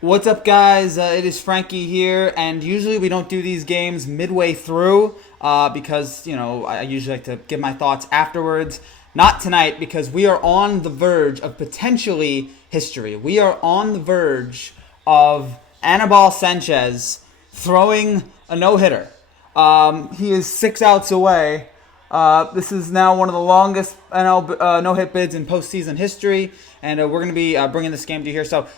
What's up, guys? It is Frankie here, and usually we don't do these games midway through because, I usually like to give my thoughts afterwards. Not tonight, because we are on the verge of potentially history. We are on the verge of Anibal Sanchez throwing a no-hitter. He is 6 outs away. This is now one of the longest NL no-hit bids in postseason history, and we're going to be bringing this game to you here. So,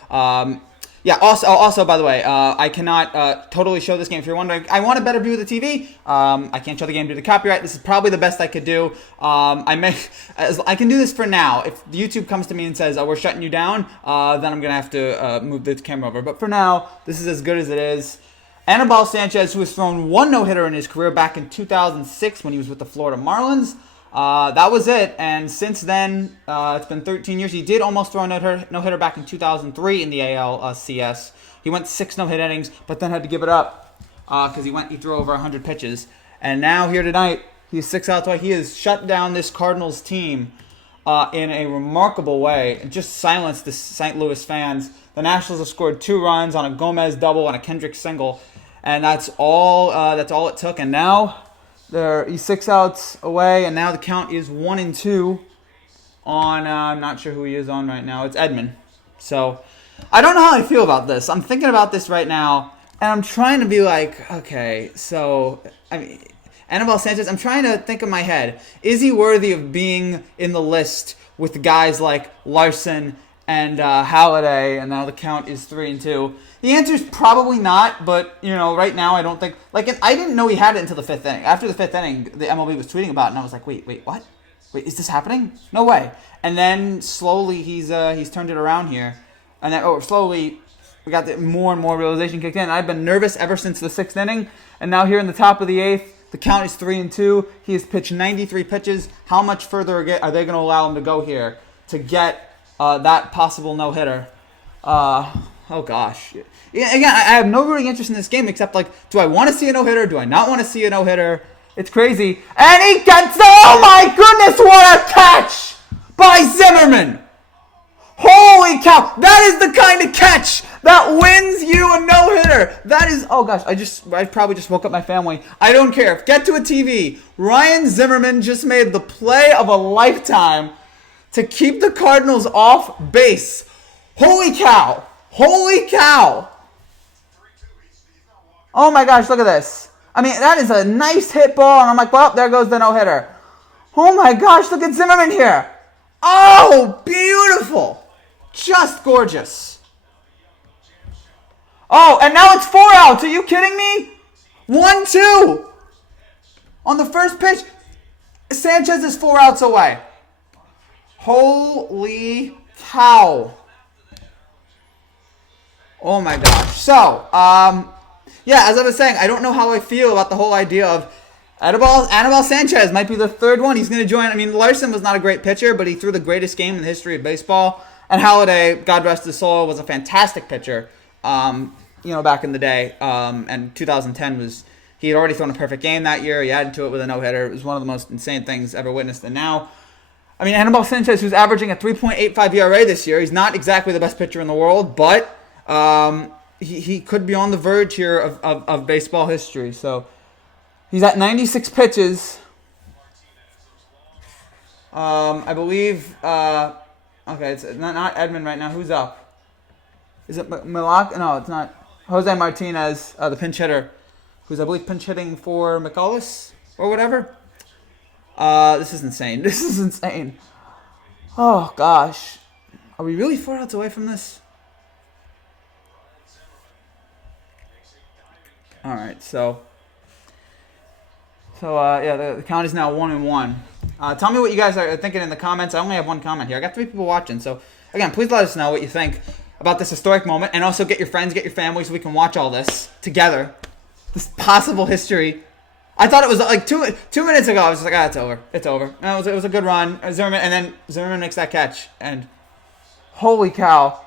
yeah, also, by the way, I cannot totally show this game. If you're wondering, I want a better view of the TV. I can't show the game due to copyright. This is probably the best I could do. I can do this for now. If YouTube comes to me and says, we're shutting you down, then I'm going to have to move the camera over. But for now, this is as good as it is. Anibal Sanchez, who has thrown one no-hitter in his career back in 2006 when he was with the Florida Marlins. That was it, and since then, it's been 13 years. He did almost throw a no-hitter back in 2003 in the ALCS. He went 6 no-hit innings, but then had to give it up because he threw over 100 pitches. And now here tonight, he's 6 outs away. He has shut down this Cardinals team in a remarkable way and just silenced the St. Louis fans. The Nationals have scored 2 runs on a Gomez double and a Kendrick single, and that's all it took. And now he's 6 outs away, and now the count is 1-2 on, I'm not sure who he is on right now. It's Edman. So, I don't know how I feel about this. I'm thinking about this right now, and I'm trying to be like, okay, so, Anibal Sanchez, I'm trying to think in my head, is he worthy of being in the list with guys like Larson and Halladay, and now the count is 3-2. The answer is probably not, but, right now I don't think, I didn't know he had it until the 5th inning. After the 5th inning, the MLB was tweeting about it, and I was like, wait, what? Wait, is this happening? No way. And then slowly he's turned it around here. And then, slowly we got more and more realization kicked in. I've been nervous ever since the 6th inning, and now here in the top of the 8th, the count is 3-2. He has pitched 93 pitches. How much further are they going to allow him to go here to get that possible no-hitter? Oh, gosh. Yeah, again, I have no rooting interest in this game except, do I want to see a no-hitter? Do I not want to see a no-hitter? It's crazy. And he gets, oh my goodness, what a catch by Zimmerman. Holy cow. That is the kind of catch that wins you a no-hitter. That is, oh gosh, I probably just woke up my family. I don't care. Get to a TV. Ryan Zimmerman just made the play of a lifetime to keep the Cardinals off base. Holy cow. Holy cow. Oh my gosh, look at this. That is a nice hit ball, and I'm like, well, there goes the no-hitter. Oh my gosh, look at Zimmerman here. Oh, beautiful. Just gorgeous. Oh, and now it's 4 outs. Are you kidding me? 1-2. On the first pitch, Sanchez is 4 outs away. Holy cow. Oh my gosh. So, yeah, as I was saying, I don't know how I feel about the whole idea of Anibal Sanchez might be the third one. He's going to join. Larson was not a great pitcher, but he threw the greatest game in the history of baseball. And Halladay, God rest his soul, was a fantastic pitcher, back in the day. And 2010 he had already thrown a perfect game that year. He added to it with a no-hitter. It was one of the most insane things ever witnessed. And now, Anibal Sanchez, who's averaging a 3.85 ERA this year, he's not exactly the best pitcher in the world, but he could be on the verge here of baseball history. So he's at 96 pitches. I believe. Okay, it's not Edman right now. Who's up? Is it Milak? No, it's not. Jose Martinez, the pinch hitter, who's I believe pinch hitting for McCullis or whatever. This is insane. This is insane. Oh gosh, are we really 4 outs away from this? All right, so yeah, the count is now 1-1. Tell me what you guys are thinking in the comments. I only have one comment here. I got 3 people watching, so again, please let us know what you think about this historic moment, and also get your friends, get your family, so we can watch all this together. This possible history. I thought it was like two minutes ago. I was just like, it's over. It's over. And it was a good run. Zimmerman, and then Zimmerman makes that catch, and holy cow.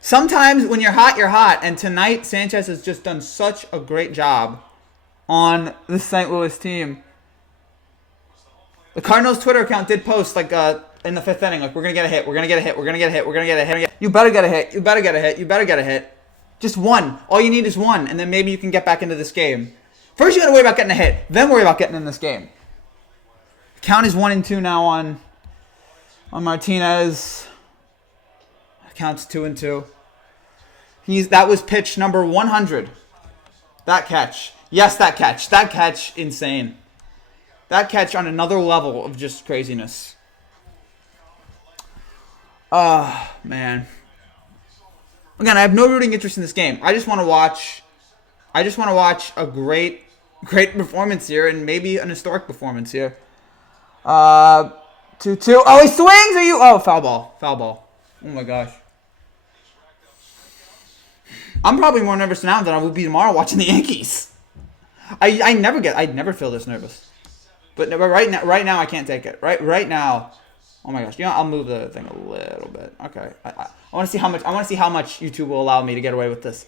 Sometimes when you're hot, you're hot. And tonight, Sanchez has just done such a great job on the St. Louis team. The Cardinals Twitter account did post, in the 5th inning, we're going to get a hit, we're going to get a hit, we're going to get a hit, we're going to get a hit. You better get a hit. You better get a hit. You better get a hit. Just one. All you need is one, and then maybe you can get back into this game. First, you got to worry about getting a hit. Then worry about getting in this game. Count is 1-2 now on Martinez. Counts 2-2. That was pitch number 100. That catch. Yes, that catch. That catch, insane. That catch on another level of just craziness. Man. Again, I have no rooting interest in this game. I just want to watch a great performance here, and maybe an historic performance here. 2-2. Oh, he swings! Are you? Oh, foul ball. Foul ball. Oh my gosh. I'm probably more nervous now than I will be tomorrow watching the Yankees. I never feel this nervous. But right now I can't take it. Right now. Oh my gosh. You know, I'll move the thing a little bit. Okay. I want to see how much YouTube will allow me to get away with this.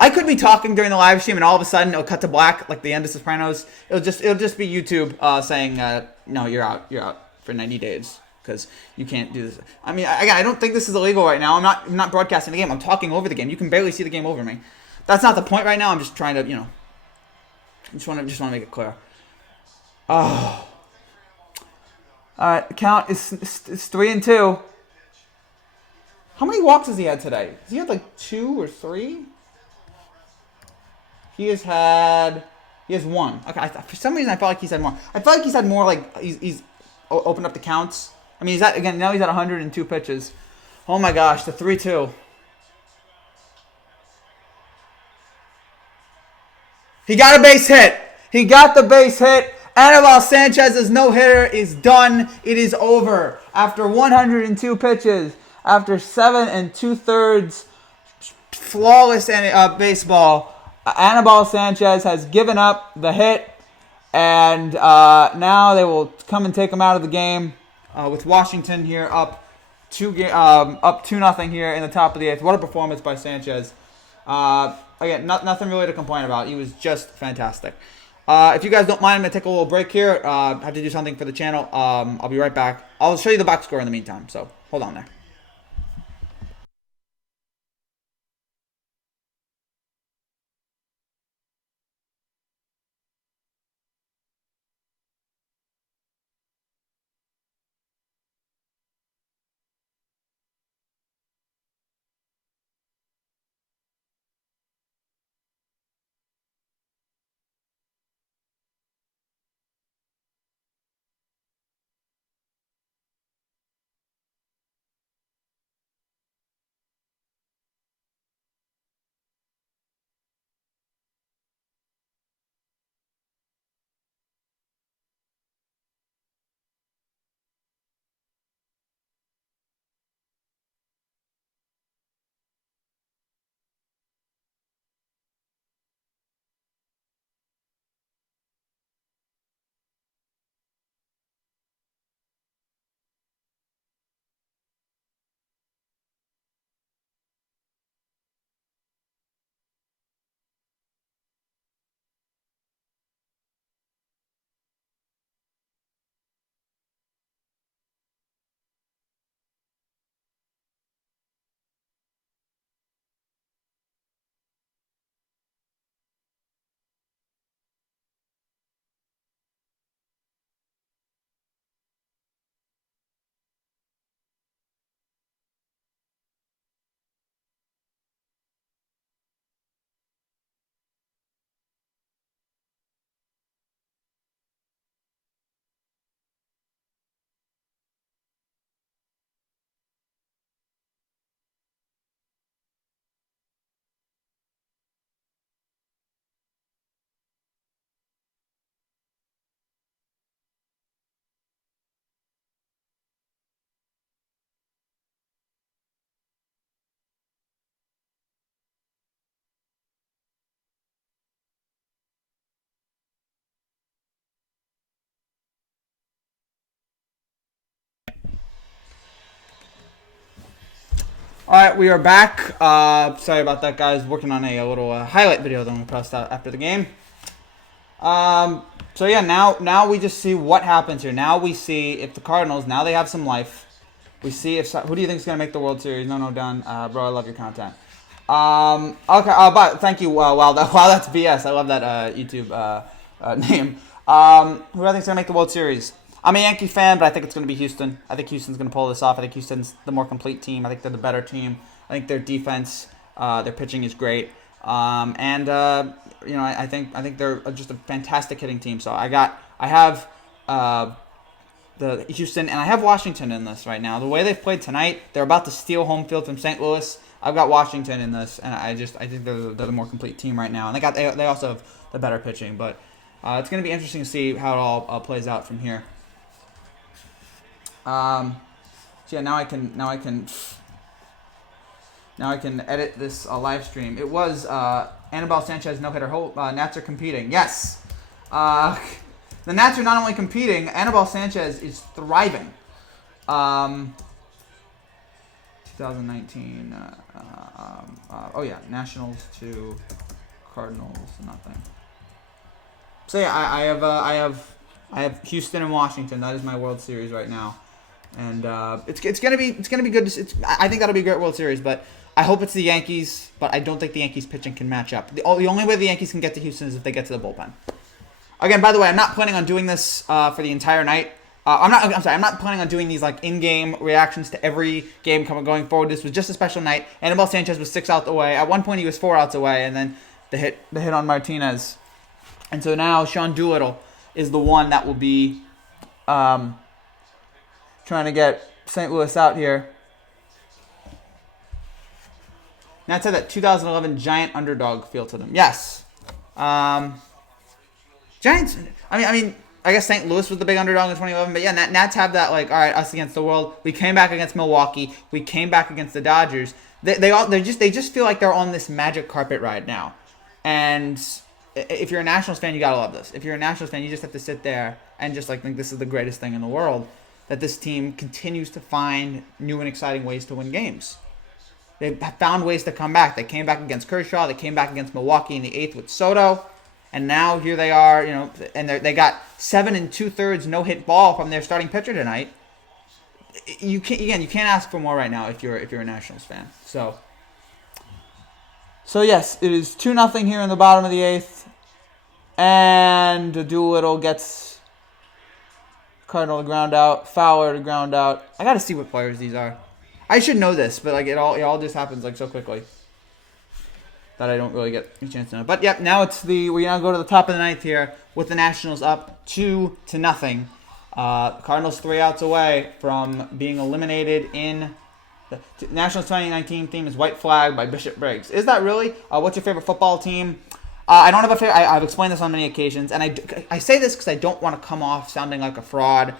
I could be talking during the live stream and all of a sudden it'll cut to black like the end of Sopranos. It'll just be YouTube saying no, you're out for 90 days. Because you can't do this. I mean, again, I don't think this is illegal right now. I'm not broadcasting the game. I'm talking over the game. You can barely see the game over me. That's not the point right now. I'm just trying to, just want to make it clear. Oh. All right, the count is 3-2. How many walks has he had today? Has he had like 2 or 3? He has one. Okay, for some reason I felt like he's had more. I felt like he's had more. Like he's opened up the counts. I mean, now he's at 102 pitches. Oh my gosh, the 3-2. He got a base hit. He got the base hit. Anibal Sanchez's no-hitter is done. It is over. After 102 pitches, after 7 2/3 flawless baseball, Anibal Sanchez has given up the hit, and now they will come and take him out of the game. With Washington here up 2-0 here in the top of the 8th. What a performance by Sanchez. Again, nothing really to complain about. He was just fantastic. If you guys don't mind, I'm going to take a little break here. I have to do something for the channel. I'll be right back. I'll show you the box score in the meantime, so hold on there. All right, we are back. Sorry about that, guys. Working on a little highlight video that I'm going to post out after the game. So yeah, now we just see what happens here. Now we see if the Cardinals, now they have some life. We see if who do you think is gonna make the World Series? No, done. Bro, I love your content. Okay. But thank you. Wow, that's BS. I love that YouTube name. Who do I think is gonna make the World Series? I'm a Yankee fan, but I think it's gonna be Houston. I think Houston's gonna pull this off. I think Houston's the more complete team. I think they're the better team. I think their defense, their pitching is great. I think they're just a fantastic hitting team. So I have the Houston, and I have Washington in this right now. The way they've played tonight, they're about to steal home field from St. Louis. I've got Washington in this, and I think they're the more complete team right now. And they also have the better pitching, but it's going to be interesting to see how it all plays out from here. So yeah, now I can edit this live stream. It was Anibal Sanchez no-hitter. Nats are competing. Yes. The Nats are not only competing, Anibal Sanchez is thriving. 2019. Nationals to Cardinals, nothing. So yeah, I have Houston and Washington. That is my World Series right now, and it's gonna be good. I think that'll be a great World Series, but I hope it's the Yankees. But I don't think the Yankees pitching can match up. The only way the Yankees can get to Houston is if they get to the bullpen. Again, by the way, I'm not planning on doing this for the entire night. I'm not planning on doing these like in-game reactions to every game going forward. This was just a special night. Anibal Sanchez was 6 outs away. At one point, he was 4 outs away, and then the hit on Martinez. And so now Sean Doolittle is the one that will be trying to get St. Louis out here. Nats had that 2011 giant underdog feel to them. Yes. Giants, I guess St. Louis was the big underdog in 2011, but yeah, Nats have that, like, all right, us against the world. We came back against Milwaukee. We came back against the Dodgers. They just feel like they're on this magic carpet ride now. And if you're a Nationals fan, you gotta love this. If you're a Nationals fan, you just have to sit there and just like think this is the greatest thing in the world, that this team continues to find new and exciting ways to win games. They found ways to come back. They came back against Kershaw. They came back against Milwaukee in the 8th with Soto. And now here they are, and they got 7 2/3 no-hit ball from their starting pitcher tonight. You can't ask for more right now if you're a Nationals fan. So yes, it is 2-0 here in the bottom of the 8th, and Doolittle gets Cardinal to ground out, Fowler to ground out. I got to see what players these are. I should know this, but like it all just happens like so quickly that I don't really get a chance to know. But yep, now we now go to the top of the 9th here with the Nationals up 2-0. Cardinals 3 outs away from being eliminated in the Nationals 2019 theme is White Flag by Bishop Briggs. Is that really? What's your favorite football team? I don't have a favorite. I've explained this on many occasions, and I say this because I don't want to come off sounding like a fraud.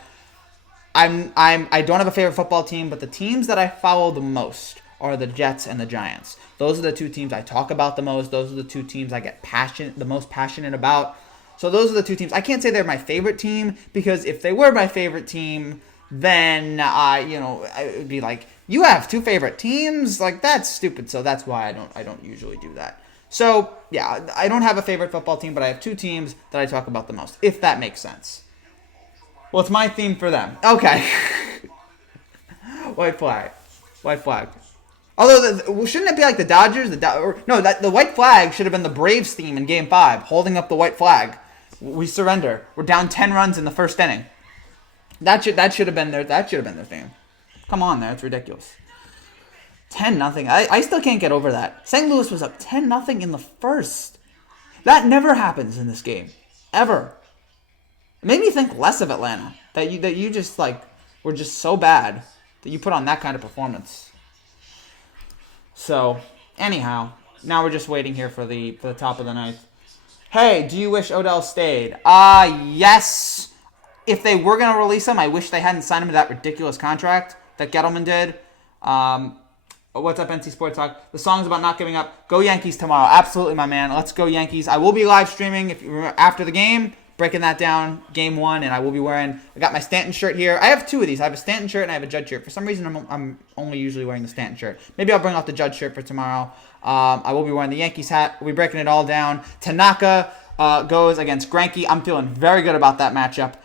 I don't have a favorite football team, but the teams that I follow the most are the Jets and the Giants. Those are the two teams I talk about the most. Those are the two teams I get the most passionate about. So those are the two teams. I can't say they're my favorite team, because if they were my favorite team, then it would be like, you have 2 favorite teams? Like, that's stupid. So that's why I don't usually do that. So yeah, I don't have a favorite football team, but I have 2 teams that I talk about the most, if that makes sense. Well, it's my theme for them. Okay. White flag. Although, shouldn't it be like the Dodgers? The white flag should have been the Braves theme in Game 5, holding up the white flag. We surrender. We're down 10 runs in the first inning. That should have been their theme. Come on, that's ridiculous. 10-0. I still can't get over that. St. Louis was up 10-0 in the first. That never happens in this game, ever. It made me think less of Atlanta. That you just were just so bad that you put on that kind of performance. So, anyhow, now we're just waiting here for the top of the 9th. Hey, do you wish Odell stayed? Yes. If they were going to release him, I wish they hadn't signed him to that ridiculous contract that Gettleman did. What's up, NC Sports Talk? The song's about not giving up. Go Yankees tomorrow. Absolutely, my man. Let's go Yankees. I will be live streaming after the game, breaking that down, Game 1, and I will be I got my Stanton shirt here. I have 2 of these. I have a Stanton shirt and I have a Judge shirt. For some reason, I'm only usually wearing the Stanton shirt. Maybe I'll bring out the Judge shirt for tomorrow. I will be wearing the Yankees hat. We'll be breaking it all down. Tanaka goes against Greinke. I'm feeling very good about that matchup.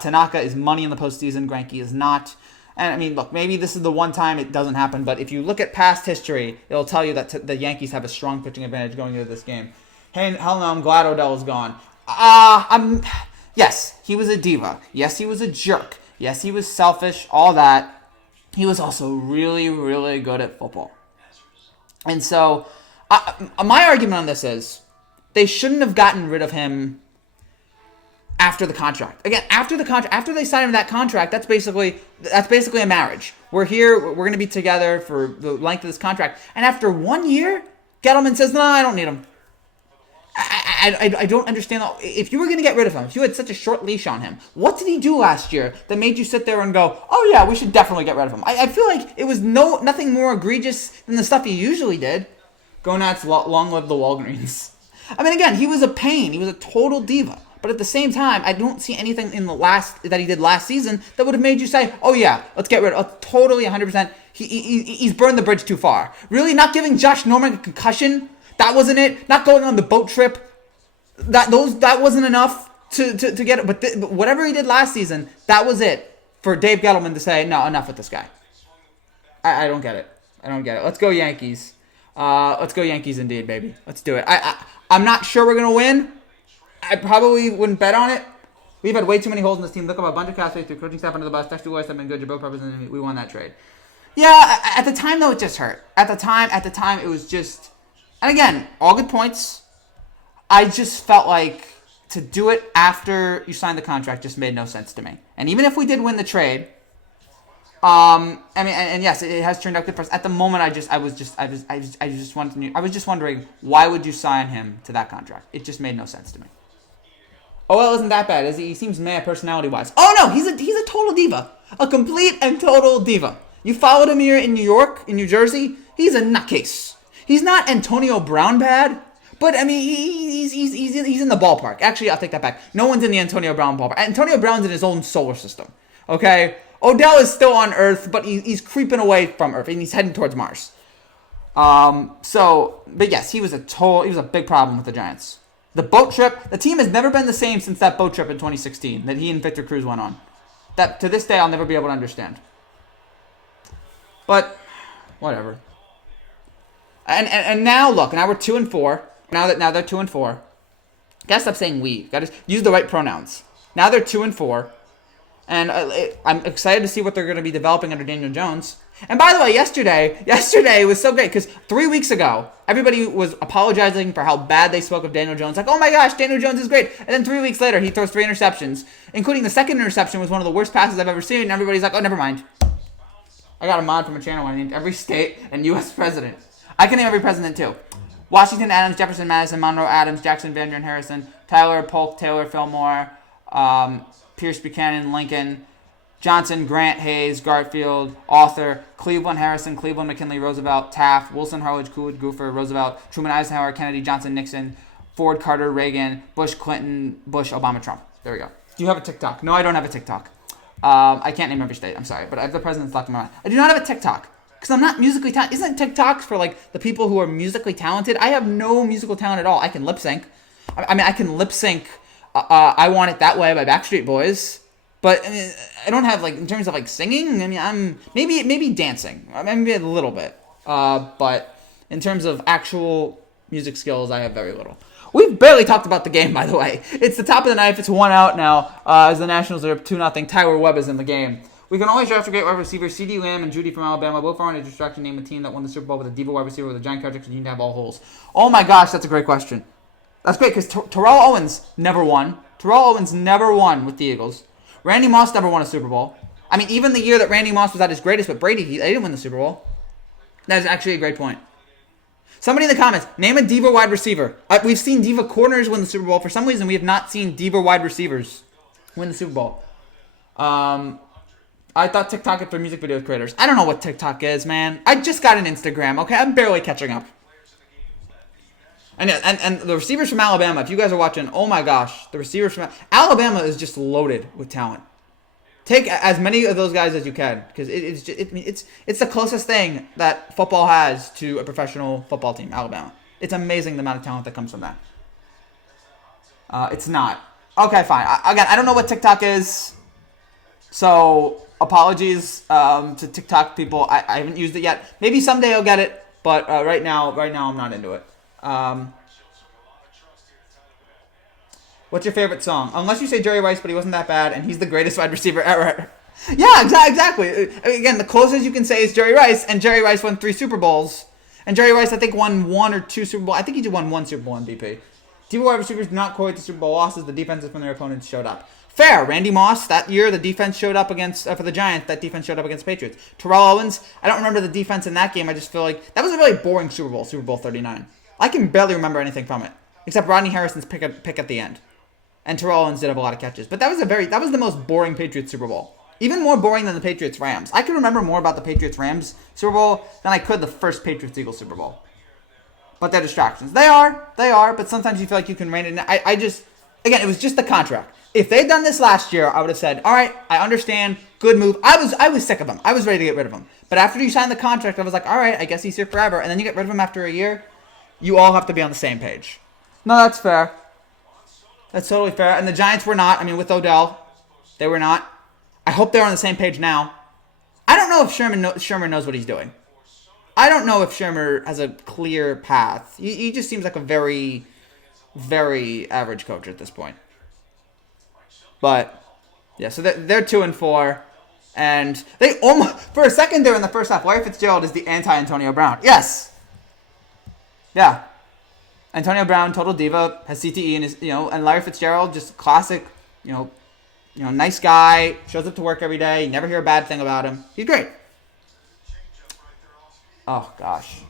Tanaka is money in the postseason. Greinke is not. And I mean, look, maybe this is the one time it doesn't happen, but if you look at past history, it'll tell you that the Yankees have a strong pitching advantage going into this game. Hey, hell no, I'm glad Odell is gone. Yes, he was a diva. Yes, he was a jerk. Yes, he was selfish, all that. He was also really, really good at football. And so, my argument on this is, they shouldn't have gotten rid of him after the contract. Again, after they sign him that contract, that's basically a marriage. We're here, we're going to be together for the length of this contract. And after 1 year, Gettleman says, no, I don't need him. I don't understand that. If you were going to get rid of him, if you had such a short leash on him, what did he do last year that made you sit there and go, oh yeah, we should definitely get rid of him? I feel like it was nothing more egregious than the stuff he usually did. Go nuts, long live the Walgreens. I mean, again, he was a pain. He was a total diva. But at the same time, I don't see anything in that he did last season that would have made you say, oh yeah, let's get rid of him. Totally 100%. He's burned the bridge too far. Really, not giving Josh Norman a concussion? That wasn't it. Not going on the boat trip. That wasn't enough to get it. But whatever he did last season, that was it for Dave Gettleman to say, no, enough with this guy. I don't get it. Let's go Yankees. Let's go Yankees indeed, baby. Let's do it. I'm not sure we're gonna win. I probably wouldn't bet on it. We've had way too many holes in this team. Look up a bunch of castmates through coaching staff under the bus. Texture boys have been good. Your boat representing. We won that trade. Yeah, at the time though, it just hurt. At the time, it was just. And again, all good points. I just felt like to do it after you signed the contract just made no sense to me. And even if we did win the trade, I mean, and yes, it has turned out good for us. At the moment, I was just wondering, why would you sign him to that contract? It just made no sense to me. Oh, well, isn't that bad, is he? He seems mad personality-wise. Oh, no, he's a total diva. A complete and total diva. You followed him here in New York, in New Jersey. He's a nutcase. He's not Antonio Brown bad, but, I mean, he's in the ballpark. Actually, I'll take that back. No one's in the Antonio Brown ballpark. Antonio Brown's in his own solar system, okay? Odell is still on Earth, but he's creeping away from Earth, and he's heading towards Mars. But yes, he was a big problem with the Giants. The boat trip, the team has never been the same since that boat trip in 2016 that he and Victor Cruz went on. That, to this day, I'll never be able to understand. But, whatever. And now, look, now we're 2-4. Now they're 2-4. Gotta stop saying we. Gotta use the right pronouns. Now they're 2-4. And I'm excited to see what they're going to be developing under Daniel Jones. And by the way, yesterday was so great because 3 weeks ago, everybody was apologizing for how bad they spoke of Daniel Jones. Like, oh my gosh, Daniel Jones is great. And then 3 weeks later, he throws 3 interceptions, including the second interception was one of the worst passes I've ever seen. And everybody's like, oh, never mind. I got a mod from a channel where I named every state and U.S. president. I can name every president too. Washington, Adams, Jefferson, Madison, Monroe, Adams, Jackson, Van Buren, Harrison, Tyler, Polk, Taylor, Fillmore, Pierce, Buchanan, Lincoln, Johnson, Grant, Hayes, Garfield, Arthur, Cleveland, Harrison, Cleveland, McKinley, Roosevelt, Taft, Wilson, Harwich, Coolidge, Goofer, Roosevelt, Truman, Eisenhower, Kennedy, Johnson, Nixon, Ford, Carter, Reagan, Bush, Clinton, Bush, Obama, Trump. There we go. Do you have a TikTok? No, I don't have a TikTok. I can't name every state. I'm sorry, but I have the president's locked in my mind. I do not have a TikTok because I'm not musically talented. Isn't TikToks for like the people who are musically talented? I have no musical talent at all. I can lip sync. I mean, I can lip sync I Want It That Way by Backstreet Boys. But I mean, I don't have, like, in terms of, like, singing, I mean, I'm maybe dancing. Maybe a little bit. But in terms of actual music skills, I have very little. We've barely talked about the game, by the way. It's the top of the ninth. It's 1 out now as the Nationals are up 2-0. Tyler Webb is in the game. We can always draft a great wide receiver. C.D. Lamb and Judy from Alabama both are on a distraction. Name a team that won the Super Bowl with a diva wide receiver with a giant contract. You need to have all holes. Oh, my gosh, that's a great question. That's great because Terrell Owens never won. Terrell Owens never won with the Eagles. Randy Moss never won a Super Bowl. I mean, even the year that Randy Moss was at his greatest with Brady, they didn't win the Super Bowl. That is actually a great point. Somebody in the comments, name a diva wide receiver. We've seen diva corners win the Super Bowl. For some reason, we have not seen diva wide receivers win the Super Bowl. I thought TikTok is for music video creators. I don't know what TikTok is, man. I just got an Instagram, okay? I'm barely catching up. And the receivers from Alabama, if you guys are watching, oh my gosh, the receivers from Alabama is just loaded with talent. Take as many of those guys as you can because it's the closest thing that football has to a professional football team, Alabama. It's amazing the amount of talent that comes from that. It's not. Okay, fine. Again, I don't know what TikTok is, so apologies to TikTok people. I haven't used it yet. Maybe someday I'll get it, but right now I'm not into it. What's your favorite song? Unless you say Jerry Rice, but he wasn't that bad, and he's the greatest wide receiver ever. Yeah, exactly. Again, the closest you can say is Jerry Rice, and Jerry Rice won 3 Super Bowls. And Jerry Rice, I think, won 1 or 2 Super Bowls. I think he won 1 Super Bowl MVP. Team wide receivers do not correlate to Super Bowl losses. The defenses from their opponents showed up. Fair. Randy Moss, that year, the defense showed up against, for the Giants, that defense showed up against Patriots. Terrell Owens, I don't remember the defense in that game. I just feel like that was a really boring Super Bowl, Super Bowl 39. I can barely remember anything from it, except Rodney Harrison's pick at the end. And Terrell Owens did have a lot of catches. But that was the most boring Patriots Super Bowl. Even more boring than the Patriots-Rams. I can remember more about the Patriots-Rams Super Bowl than I could the first Patriots-Eagles Super Bowl. But they're distractions. They are, but sometimes you feel like you can rein it in. Again, it was just the contract. If they'd done this last year, I would have said, all right, I understand, good move. I was sick of him. I was ready to get rid of him. But after you signed the contract, I was like, all right, I guess he's here forever. And then you get rid of him after a year. You all have to be on the same page. No, that's fair. That's totally fair. And the Giants were not. I mean, with Odell, they were not. I hope they're on the same page now. I don't know if Shermer knows what he's doing. I don't know if Shermer has a clear path. He just seems like a very, very average coach at this point. But, yeah, so they're 2-4. And they almost, for a second there in the first half, Larry Fitzgerald is the anti-Antonio Brown. Yes. Yeah. Antonio Brown, total diva, has CTE, and and Larry Fitzgerald, just classic, nice guy, shows up to work every day. You never hear a bad thing about him. He's great. Oh gosh.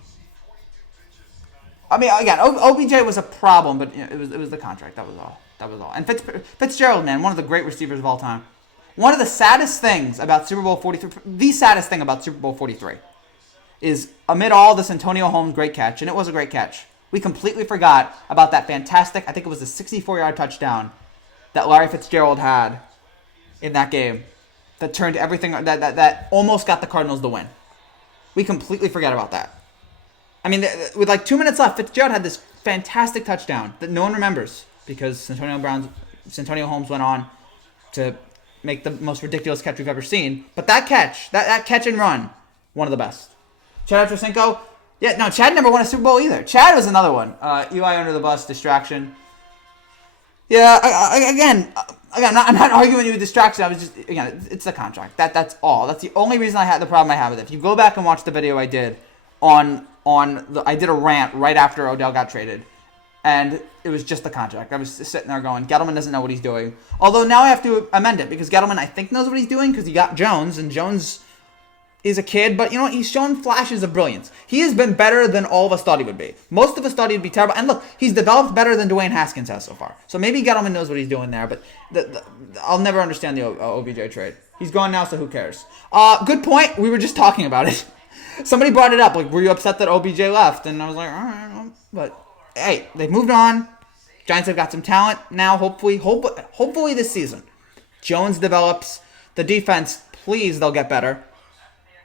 I mean, again, OBJ was a problem, but it was the contract. That was all. And Fitzgerald, man, one of the great receivers of all time. One of the saddest things about Super Bowl 43, the saddest thing about Super Bowl 43, is amid all this Antonio Holmes great catch, and it was a great catch, we completely forgot about that fantastic, I think it was a 64-yard touchdown that Larry Fitzgerald had in that game that turned everything, that almost got the Cardinals the win. We completely forgot about that. I mean, with like 2 minutes left, Fitzgerald had this fantastic touchdown that no one remembers because Santonio Holmes went on to make the most ridiculous catch we've ever seen. But that catch, that catch and run, one of the best. Chad Ochocinco, Chad never won a Super Bowl either. Chad was another one. Eli under the bus, distraction. Yeah, I'm not arguing with distraction. I was just, it's the contract. That's all. That's the only reason the problem I have with it. If you go back and watch the video I did I did a rant right after Odell got traded, and it was just the contract. I was sitting there going, Gettleman doesn't know what he's doing. Although now I have to amend it because Gettleman, I think, knows what he's doing because he got Jones, and Jones is a kid, but he's shown flashes of brilliance. He has been better than all of us thought he would be. Most of us thought he'd be terrible. And look, he's developed better than Dwayne Haskins has so far. So maybe Gettleman knows what he's doing there, but I'll never understand the OBJ trade. He's gone now, so who cares? Good point. We were just talking about it. Somebody brought it up. Like, were you upset that OBJ left? And I was like, all right. But, hey, they've moved on. Giants have got some talent now, hopefully this season. Jones develops. The defense, please, they'll get better.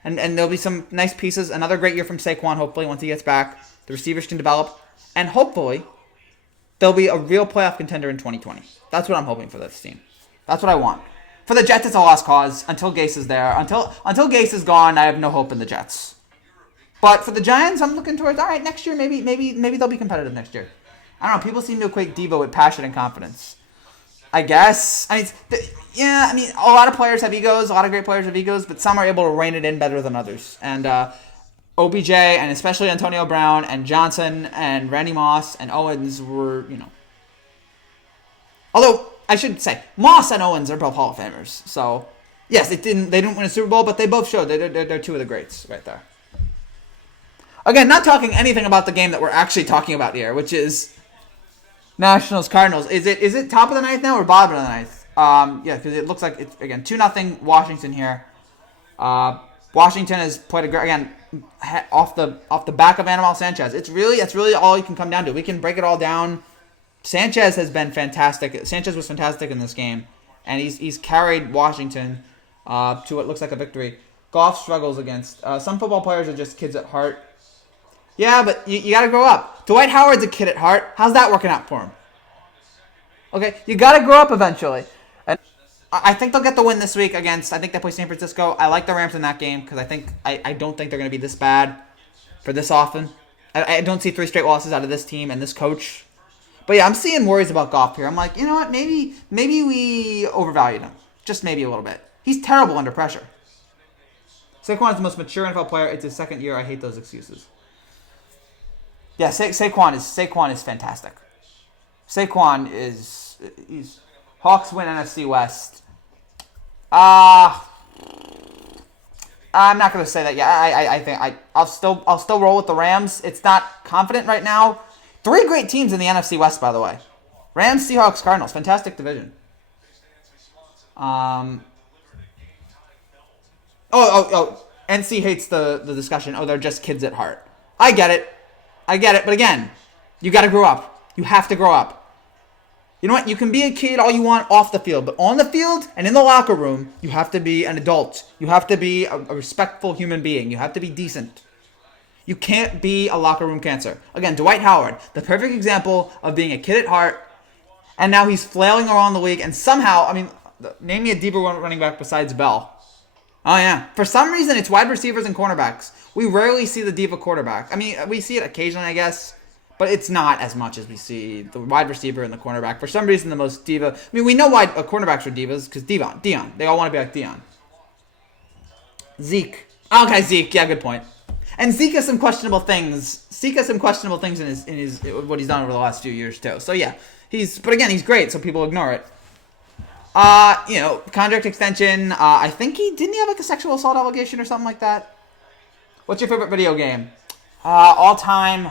And there'll be some nice pieces. Another great year from Saquon, hopefully, once he gets back. The receivers can develop. And hopefully, there'll be a real playoff contender in 2020. That's what I'm hoping for this team. That's what I want. For the Jets, it's a lost cause until Gase is there. Until Gase is gone, I have no hope in the Jets. But for the Giants, I'm looking towards, all right, next year, maybe they'll be competitive next year. I don't know. People seem to equate Devo with passion and confidence. I guess. A lot of players have egos. A lot of great players have egos, but some are able to rein it in better than others. And OBJ, and especially Antonio Brown, and Johnson, and Randy Moss, and Owens were, Although, I should say, Moss and Owens are both Hall of Famers. So, yes, they didn't win a Super Bowl, but they both showed they're two of the greats right there. Again, not talking anything about the game that we're actually talking about here, which is Nationals Cardinals. Is it top of the ninth now or bottom of the ninth? Because it looks like it's again 2-0 Washington here. Washington has played off the back of Anibal Sanchez. That's really all you can come down to. We can break it all down. Sanchez has been fantastic. Sanchez was fantastic in this game, and he's carried Washington to what looks like a victory. Goff struggles against some football players are just kids at heart. Yeah, but you got to grow up. Dwight Howard's a kid at heart. How's that working out for him? Okay, you got to grow up eventually. And I think they'll get the win this week against, I think they play San Francisco. I like the Rams in that game because I don't think they're going to be this bad for this often. I don't see 3 straight losses out of this team and this coach. But yeah, I'm seeing worries about Goff here. I'm like, you know what? Maybe we overvalued him. Just maybe a little bit. He's terrible under pressure. Saquon is the most mature NFL player. It's his 2nd year. I hate those excuses. Yeah, Saquon is fantastic. Saquon is Hawks win NFC West. I'm not going to say that. Yeah, I think I'll still roll with the Rams. It's not confident right now. 3 great teams in the NFC West, by the way. Rams, Seahawks, Cardinals. Fantastic division. NC hates the discussion. Oh, they're just kids at heart. I get it. But again, you got to grow up. You have to grow up. You know what? You can be a kid all you want off the field, but on the field and in the locker room, you have to be an adult. You have to be a respectful human being. You have to be decent. You can't be a locker room cancer. Again, Dwight Howard, the perfect example of being a kid at heart, and now he's flailing around the league, and somehow, I mean, name me a diva running back besides Bell. Oh, yeah. For some reason, it's wide receivers and cornerbacks. We rarely see the diva quarterback. I mean, we see it occasionally, I guess, but it's not as much as we see the wide receiver and the cornerback. For some reason, the most diva... I mean, we know why cornerbacks are divas, because Dion. They all want to be like Dion. Zeke. Okay, Zeke. Yeah, good point. And Zeke has some questionable things. In his what he's done over the last few years, too. So, yeah. But again, he's great, so people ignore it. Contract extension. I think didn't he have like a sexual assault allegation or something like that? What's your favorite video game? All time.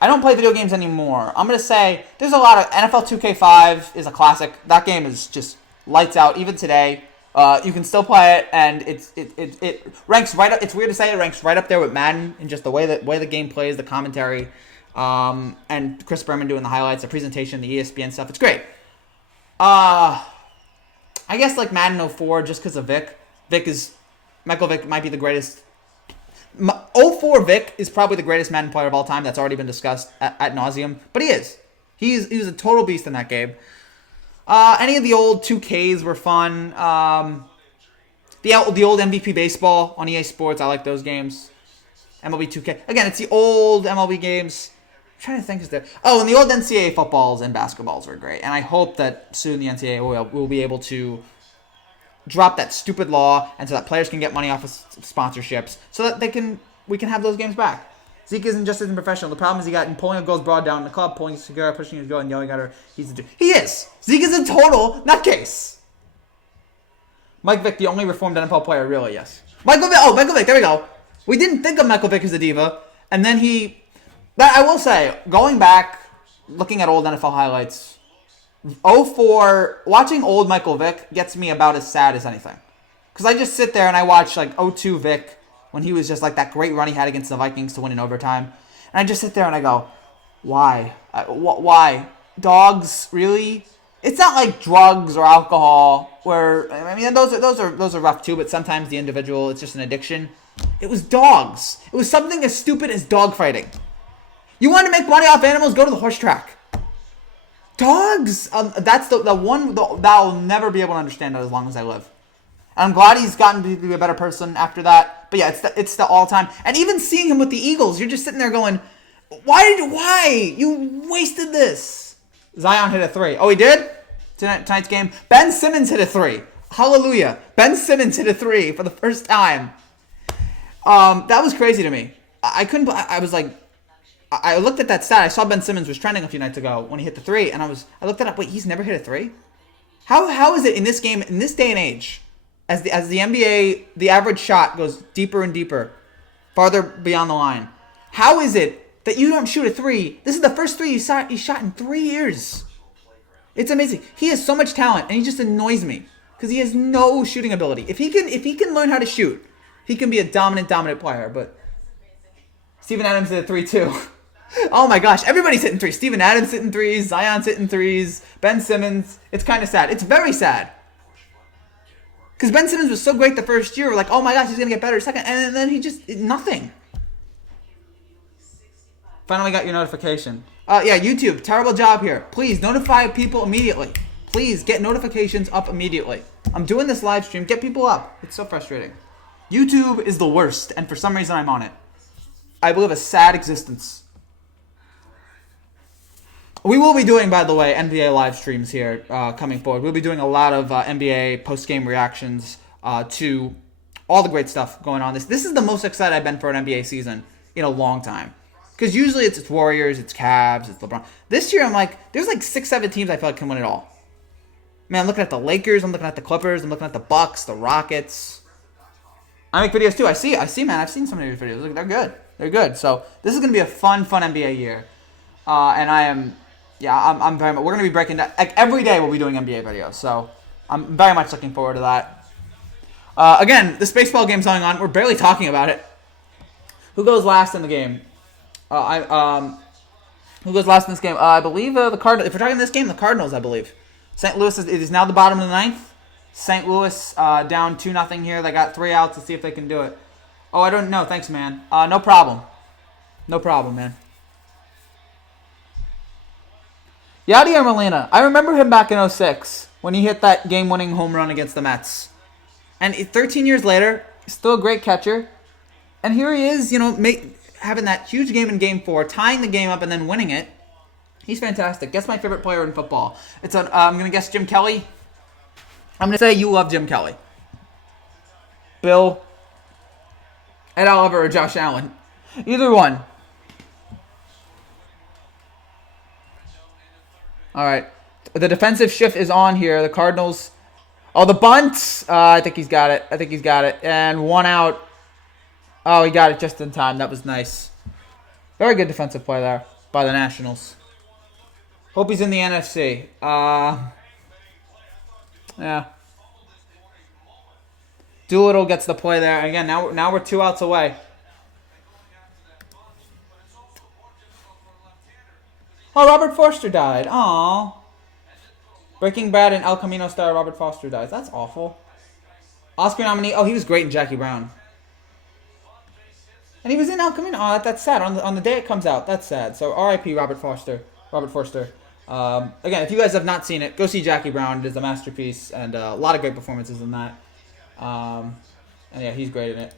I don't play video games anymore. I'm gonna say there's a lot of NFL 2K5 is a classic. That game is just lights out even today. You can still play it, and it ranks right up. It's weird to say it ranks right up there with Madden in just the way the game plays, the commentary, and Chris Berman doing the highlights, the presentation, the ESPN stuff. It's great. I guess like Madden 04 just because of Vic. Michael Vick might be the greatest. 04 Vic is probably the greatest Madden player of all time. That's already been discussed at nauseum. But he is. He was a total beast in that game. Any of the old 2Ks were fun. The old MVP baseball on EA Sports. I like those games. MLB 2K. Again, it's the old MLB games. I'm trying to think. And the old NCAA footballs and basketballs were great. And I hope that soon the NCAA will be able to drop that stupid law, and so that players can get money off of sponsorships, so that we can have those games back. Zeke isn't just as professional. The problem is he got pulling a girl's broad down in the club, pulling his cigar, pushing his girl, and yelling at her. He is. Zeke is a total nutcase. Mike Vick, the only reformed NFL player, really, yes. Michael Vick, there we go. We didn't think of Michael Vick as a diva, and then but I will say, going back, looking at old NFL highlights, 04, watching old Michael Vick gets me about as sad as anything. Because I just sit there and I watch like 02 Vick when he was just like that great run he had against the Vikings to win in overtime. And I just sit there and I go, why? Why? Dogs, really? It's not like drugs or alcohol where, I mean, those are rough too, but sometimes the individual, it's just an addiction. It was dogs. It was something as stupid as dog fighting. You want to make money off animals? Go to the horse track. Dogs! That's the one that I'll never be able to understand that as long as I live. And I'm glad he's gotten to be a better person after that. But yeah, it's the all-time. And even seeing him with the Eagles, you're just sitting there going, why? You wasted this. Zion hit a 3. Oh, he did? Tonight's game. Ben Simmons hit a 3. Hallelujah. Ben Simmons hit a 3 for the first time. That was crazy to me. I was like, I looked at that stat. I saw Ben Simmons was trending a few nights ago when he hit the 3, and I looked it up. Wait, he's never hit a 3? How is it in this game, in this day and age, as the NBA, the average shot goes deeper and deeper, farther beyond the line? How is it that you don't shoot a 3? This is the first 3 he shot in 3 years. It's amazing. He has so much talent, and he just annoys me because he has no shooting ability. If he can learn how to shoot, he can be a dominant player. But Steven Adams hit a 3 too. Oh my gosh, everybody's hitting 3s. Steven Adams hitting 3s, Zion's hitting 3s, Ben Simmons. It's kind of sad. It's very sad. Because Ben Simmons was so great the first year. We're like, oh my gosh, he's going to get better second. And then he just, nothing. Finally got your notification. Yeah, YouTube, terrible job here. Please, notify people immediately. please get notifications up immediately. I'm doing this live stream. Get people up. It's so frustrating. YouTube is the worst, and for some reason I'm on it. I live a sad existence. We will be doing, by the way, NBA live streams here coming forward. We'll be doing a lot of NBA post-game reactions to all the great stuff going on. This is the most excited I've been for an NBA season in a long time. Because usually it's Warriors, it's Cavs, it's LeBron. This year I'm like, there's like 6-7 teams I feel like can win it all. Man, I'm looking at the Lakers, I'm looking at the Clippers, I'm looking at the Bucks, the Rockets. I make videos too. I see, man. I've seen some of your videos. Look, they're good. They're good. So this is going to be a fun NBA year. And I'm very much, we're going to be breaking down, like every day we'll be doing NBA videos. So I'm very much looking forward to that. Again, this baseball game's going on. We're barely talking about it. Who goes last in the game? Who goes last in this game? I believe the Cardinals. If we're talking this game, the Cardinals, I believe. St. Louis it is now the bottom of the ninth. St. Louis down 2-0 here. They got 3 outs. Let's see if they can do it. Oh, I don't know. Thanks, man. No problem. No problem, man. Yadier Molina. I remember him back in 2006 when he hit that game-winning home run against the Mets. And 13 years later, still a great catcher. And here he is, having that huge game in Game 4, tying the game up and then winning it. He's fantastic. Guess my favorite player in football. I'm going to guess Jim Kelly. I'm going to say you love Jim Kelly. Bill, Ed Oliver, or Josh Allen. Either one. All right. The defensive shift is on here. The Cardinals. Oh, the bunt. I think he's got it. And 1 out. Oh, he got it just in time. That was nice. Very good defensive play there by the Nationals. Hope he's in the NFC. Yeah. Doolittle gets the play there. Again, now we're 2 outs away. Oh, Robert Forster died. Aww. Breaking Bad and El Camino star Robert Forster dies. That's awful. Oscar nominee. Oh, he was great in Jackie Brown. And he was in El Camino. Oh, that's sad. On the day it comes out, that's sad. So R.I.P. Robert Forster. Again, if you guys have not seen it, go see Jackie Brown. It is a masterpiece, and a lot of great performances in that. And yeah, he's great in it.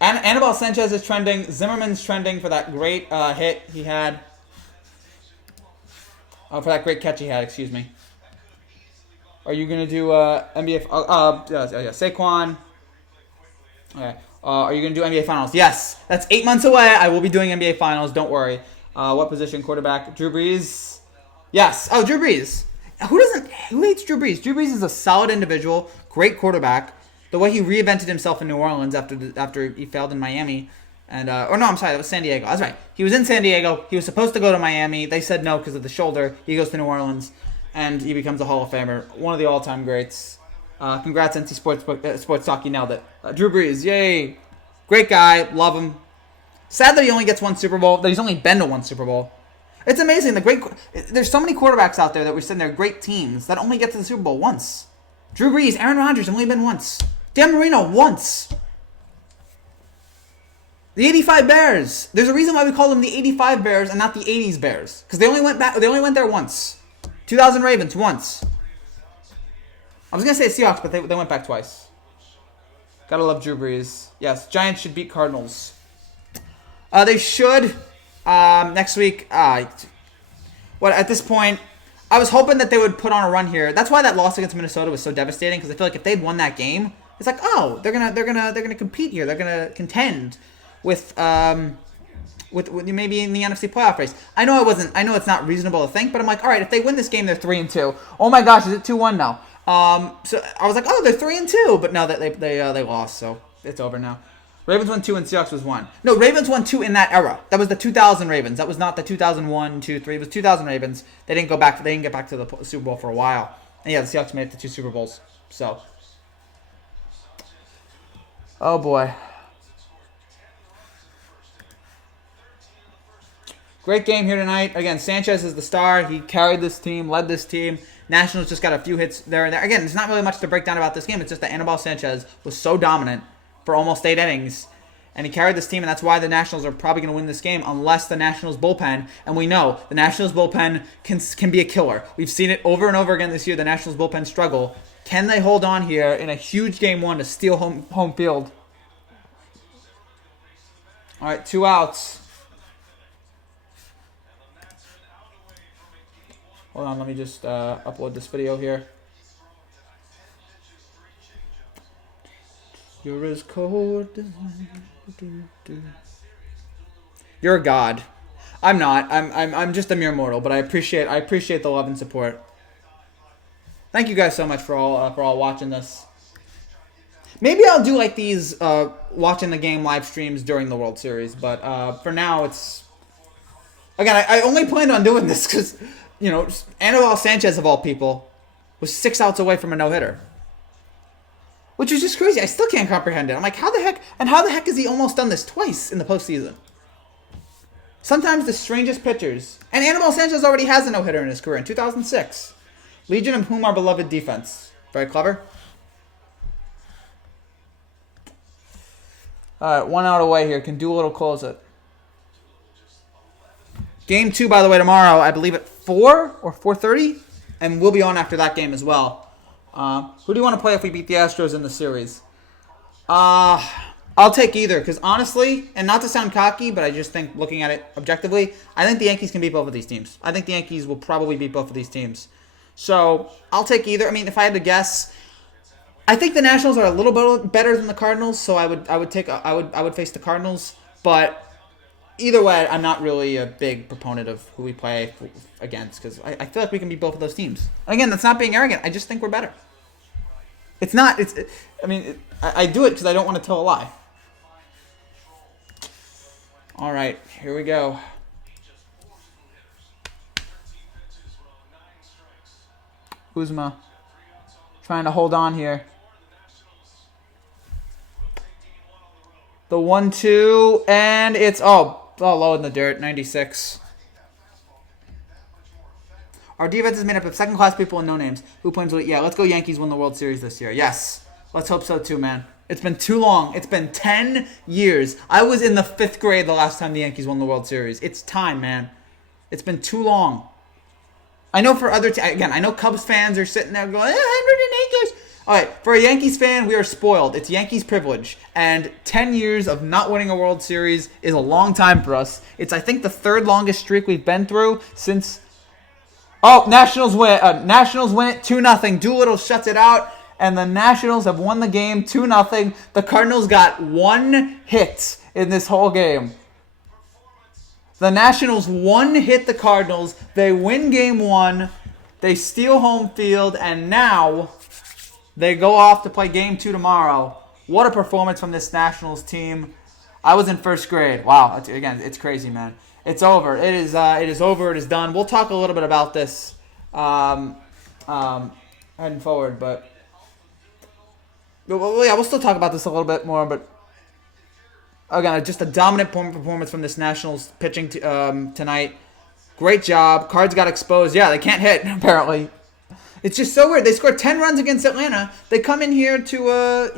And Anibal Sanchez is trending. Zimmerman's trending for that great hit he had. For that great catch he had, excuse me. Are you going to do NBA? Yeah, Saquon. Okay. Are you going to do NBA Finals? Yes. That's 8 months away. I will be doing NBA Finals. Don't worry. What position? Quarterback? Drew Brees? Yes. Oh, Drew Brees. Who hates Drew Brees? Drew Brees is a solid individual. Great quarterback. The way he reinvented himself in New Orleans after he failed in Miami. That was San Diego. That's right. He was in San Diego. He was supposed to go to Miami. They said no because of the shoulder. He goes to New Orleans, and he becomes a Hall of Famer. One of the all-time greats. Congrats, NC Sports Talk. You nailed it. Drew Brees. Yay. Great guy. Love him. Sad that he only gets 1 Super Bowl. That he's only been to 1 Super Bowl. It's amazing. There's so many quarterbacks out there that we're sitting there, great teams, that only get to the Super Bowl once. Drew Brees, Aaron Rodgers, only been once. Dan Marino, once. The 85 Bears. There's a reason why we call them the 85 Bears and not the 80s Bears. Because they only went there once. 2000 Ravens, once. I was going to say Seahawks, but they went back twice. Gotta love Drew Brees. Yes, Giants should beat Cardinals. They should. Next week. At this point, I was hoping that they would put on a run here. That's why that loss against Minnesota was so devastating, because I feel like if they'd won that game, it's like, oh, they're gonna compete here. They're gonna contend with maybe in the NFC playoff race. I know it's not reasonable to think, but I'm like, all right, if they win this game, they're 3-2. Oh my gosh, is it 2-1 now? So I was like, oh, they're 3-2, but no, they lost, so it's over now. Ravens won 2 and Seahawks was 1. No, Ravens won 2 in that era. That was the 2000 Ravens. That was not the 2001, 2, 3. It was 2000 Ravens. They didn't go back. They didn't get back to the Super Bowl for a while. And yeah, the Seahawks made it to 2 Super Bowls. So, oh boy. Great game here tonight. Again, Sanchez is the star. He carried this team, led this team. Nationals just got a few hits there and there. Again, there's not really much to break down about this game. It's just that Anibal Sanchez was so dominant for almost 8 innings. And he carried this team, and that's why the Nationals are probably going to win this game unless the Nationals bullpen, and we know the Nationals bullpen can be a killer. We've seen it over and over again this year, the Nationals bullpen struggle. Can they hold on here in a huge game one to steal home field? All right, 2 outs. Hold on, let me just upload this video here. You're as cold as You're a god. I'm not. I'm just a mere mortal, but I appreciate the love and support. Thank you guys so much for all watching this. Maybe I'll do like these watching the game live streams during the World Series, but for now it's again I only planned on doing this because Anibal Sanchez of all people was 6 outs away from a no-hitter. Which is just crazy. I still can't comprehend it. I'm like, how the heck has he almost done this twice in the postseason? Sometimes the strangest pitchers. And Anibal Sanchez already has a no-hitter in his career in 2006. Legion of whom our beloved defense. Very clever. All right, 1 out away here. Can Doolittle close it? Game 2, by the way, tomorrow. I believe at 4 or 4:30. And we'll be on after that game as well. Who do you want to play if we beat the Astros in the series? I'll take either because honestly, and not to sound cocky, but I just think looking at it objectively, I think the Yankees can beat both of these teams. I think the Yankees will probably beat both of these teams. So I'll take either. I mean, if I had to guess, I think the Nationals are a little bit better than the Cardinals, so I would face the Cardinals. But either way, I'm not really a big proponent of who we play against because I feel like we can beat both of those teams. And again, that's not being arrogant. I just think we're better. It's not. I do it because I don't want to tell a lie. All right, here we go. Uzma trying to hold on here. The 1-2, and it's all low in the dirt, 96. Our defense is made up of second-class people and no names. Who plans with? Yeah, let's go Yankees win the World Series this year. Yes, let's hope so too, man. It's been too long. It's been 10 years. I was in the 5th grade the last time the Yankees won the World Series. It's time, man. It's been too long. I know for other again, I know Cubs fans are sitting there going, 100 acres. All right, for a Yankees fan, we are spoiled. It's Yankees privilege. And 10 years of not winning a World Series is a long time for us. It's, I think, the 3rd longest streak we've been through since... Oh, Nationals win. Nationals win it 2-0. Doolittle shuts it out, and the Nationals have won the game 2-0. The Cardinals got 1 hit in this whole game. The Nationals 1 hit the Cardinals. They win game 1. They steal home field, and now they go off to play game 2 tomorrow. What a performance from this Nationals team. I was in 1st grade. Wow. Again, it's crazy, man. It's over. It is over. It is done. We'll talk a little bit about this heading forward, but yeah, we'll still talk about this a little bit more. But again, just a dominant performance from this Nationals pitching tonight. Great job. Cards got exposed. Yeah, they can't hit apparently. It's just so weird. They scored 10 runs against Atlanta. They come in here to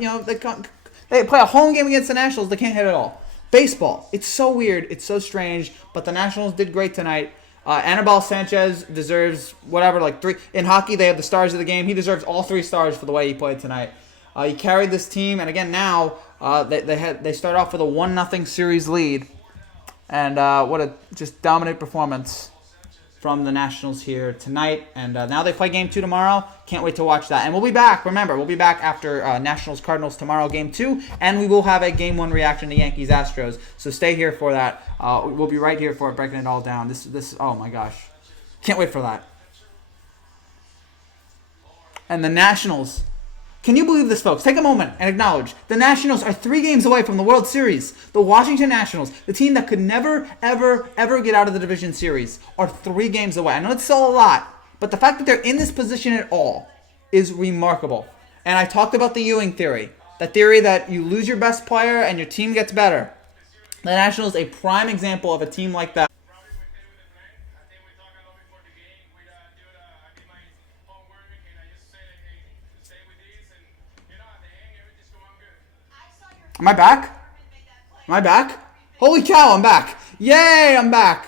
they play a home game against the Nationals. They can't hit at all. Baseball. It's so weird. It's so strange. But the Nationals did great tonight. Anibal Sanchez deserves whatever, like 3. In hockey, they have the stars of the game. He deserves all 3 stars for the way he played tonight. He carried this team. And again, now they start off with a 1-0 series lead. And what a just dominant performance from the Nationals here tonight. And now they play game 2 tomorrow. Can't wait to watch that. And we'll be back. Remember, we'll be back after Nationals-Cardinals tomorrow, game 2. And we will have a game 1 reaction to Yankees-Astros. So stay here for that. We'll be right here for it, breaking it all down. This. Oh, my gosh. Can't wait for that. And the Nationals. Can you believe this, folks? Take a moment and acknowledge the Nationals are 3 games away from the World Series. The Washington Nationals, the team that could never, ever, ever get out of the division series, are 3 games away. I know it's still a lot, but the fact that they're in this position at all is remarkable. And I talked about the Ewing theory, the theory that you lose your best player and your team gets better. The Nationals, a prime example of a team like that. Am I back? Am I back? Holy cow, I'm back. Yay, I'm back.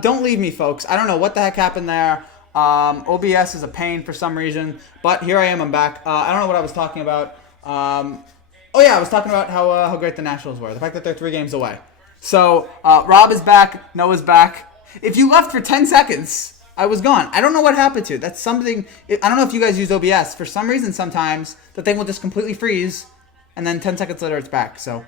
Don't leave me, folks. I don't know what the heck happened there. OBS is a pain for some reason, but here I am. I'm back. I don't know what I was talking about. Oh yeah, I was talking about how great the Nationals were. The fact that they're 3 games away. So Rob is back. Noah's back. If you left for 10 seconds, I was gone. I don't know what happened to it. That's something. I don't know if you guys use OBS. For some reason, sometimes the thing will just completely freeze, and then 10 seconds later it's back. So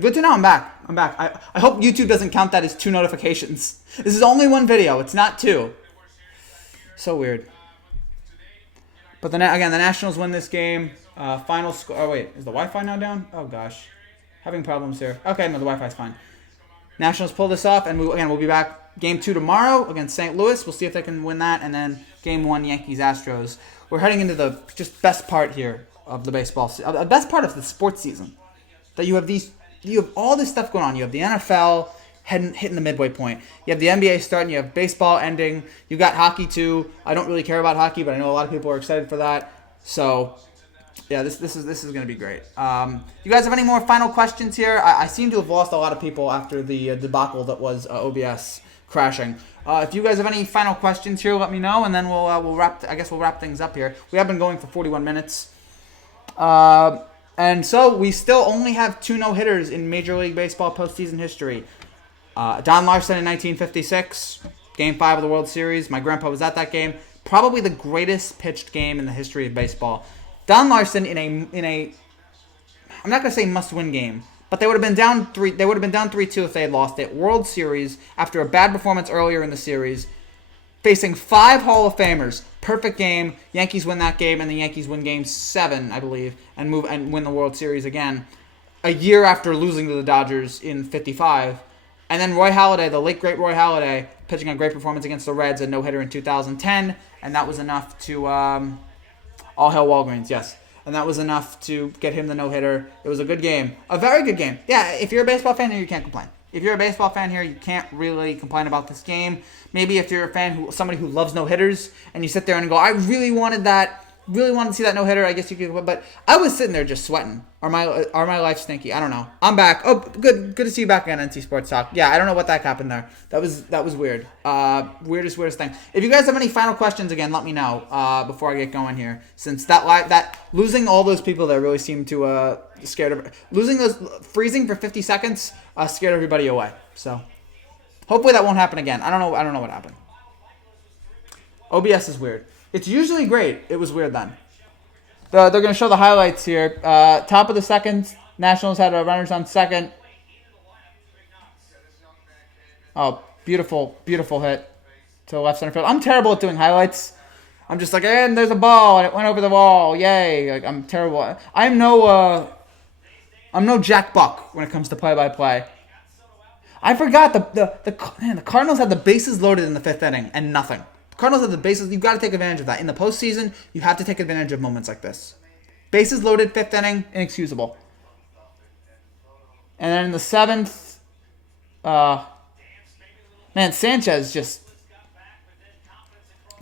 good to know. I'm back. I hope YouTube doesn't count that as 2 notifications. This is only 1 video. It's not 2. So weird. But again, the Nationals win this game. Final score. Oh wait, is the Wi-Fi now down? Oh gosh, having problems here. Okay, no, the Wi-Fi's fine. Nationals pull this off, and we'll be back Game 2 tomorrow against St. Louis. We'll see if they can win that, and then Game 1 Yankees Astros. We're heading into the just best part here of the baseball, the best part of the sports season. That you have all this stuff going on. You have the NFL hitting the midway point. You have the NBA starting. You have baseball ending. You got hockey too. I don't really care about hockey, but I know a lot of people are excited for that. So, yeah, this is going to be great. You guys have any more final questions here? I seem to have lost a lot of people after the debacle that was OBS crashing. If you guys have any final questions here, let me know, and then we'll wrap. I guess we'll wrap things up here. We have been going for 41 minutes. And so we still only have 2 no-hitters in Major League Baseball postseason history. Don Larson in 1956, Game 5 of the World Series. My grandpa was at that game. Probably the greatest pitched game in the history of baseball. Don Larson in a I'm not going to say must-win game, but they would have been down 3. They would have been down 3-2 if they had lost it. World Series after a bad performance earlier in the series, facing 5 Hall of Famers. Perfect game. Yankees win that game, and the Yankees win Game 7, I believe, and win the World Series again. A year after losing to the Dodgers in '55. And then Roy Halladay, the late great Roy Halladay, pitching a great performance against the Reds, a no-hitter in 2010, and that was enough to all hail Walgreens, yes. And that was enough to get him the no-hitter. It was a good game. A very good game. Yeah, if you're a baseball fan here, you can't complain. If you're a baseball fan here, you can't really complain about this game. Maybe if you're a fan, somebody who loves no-hitters, and you sit there and go, I really wanted to see that no-hitter, I guess you could, but I was sitting there just sweating. Are my life stinky? I don't know. I'm back. Oh, good to see you back on NC Sports Talk. Yeah, I don't know what that happened there. That was weird. Weirdest thing. If you guys have any final questions, again, let me know before I get going here. Since that losing all those people there really seemed to freezing for 50 seconds scared everybody away. So hopefully that won't happen again. I don't know what happened. OBS is weird. It's usually great. It was weird then. They're going to show the highlights here. Top of the second, Nationals had runners on second. Oh, beautiful, beautiful hit to left center field. I'm terrible at doing highlights. I'm just like, and there's a ball, and it went over the wall. Yay. Like, I'm terrible. I'm no Jack Buck when it comes to play-by-play. I forgot the Cardinals had the bases loaded in the 5th inning and nothing. Cardinals have the bases. You've got to take advantage of that. In the postseason, you have to take advantage of moments like this. Bases loaded, 5th inning, inexcusable. And then in the 7th, Sanchez just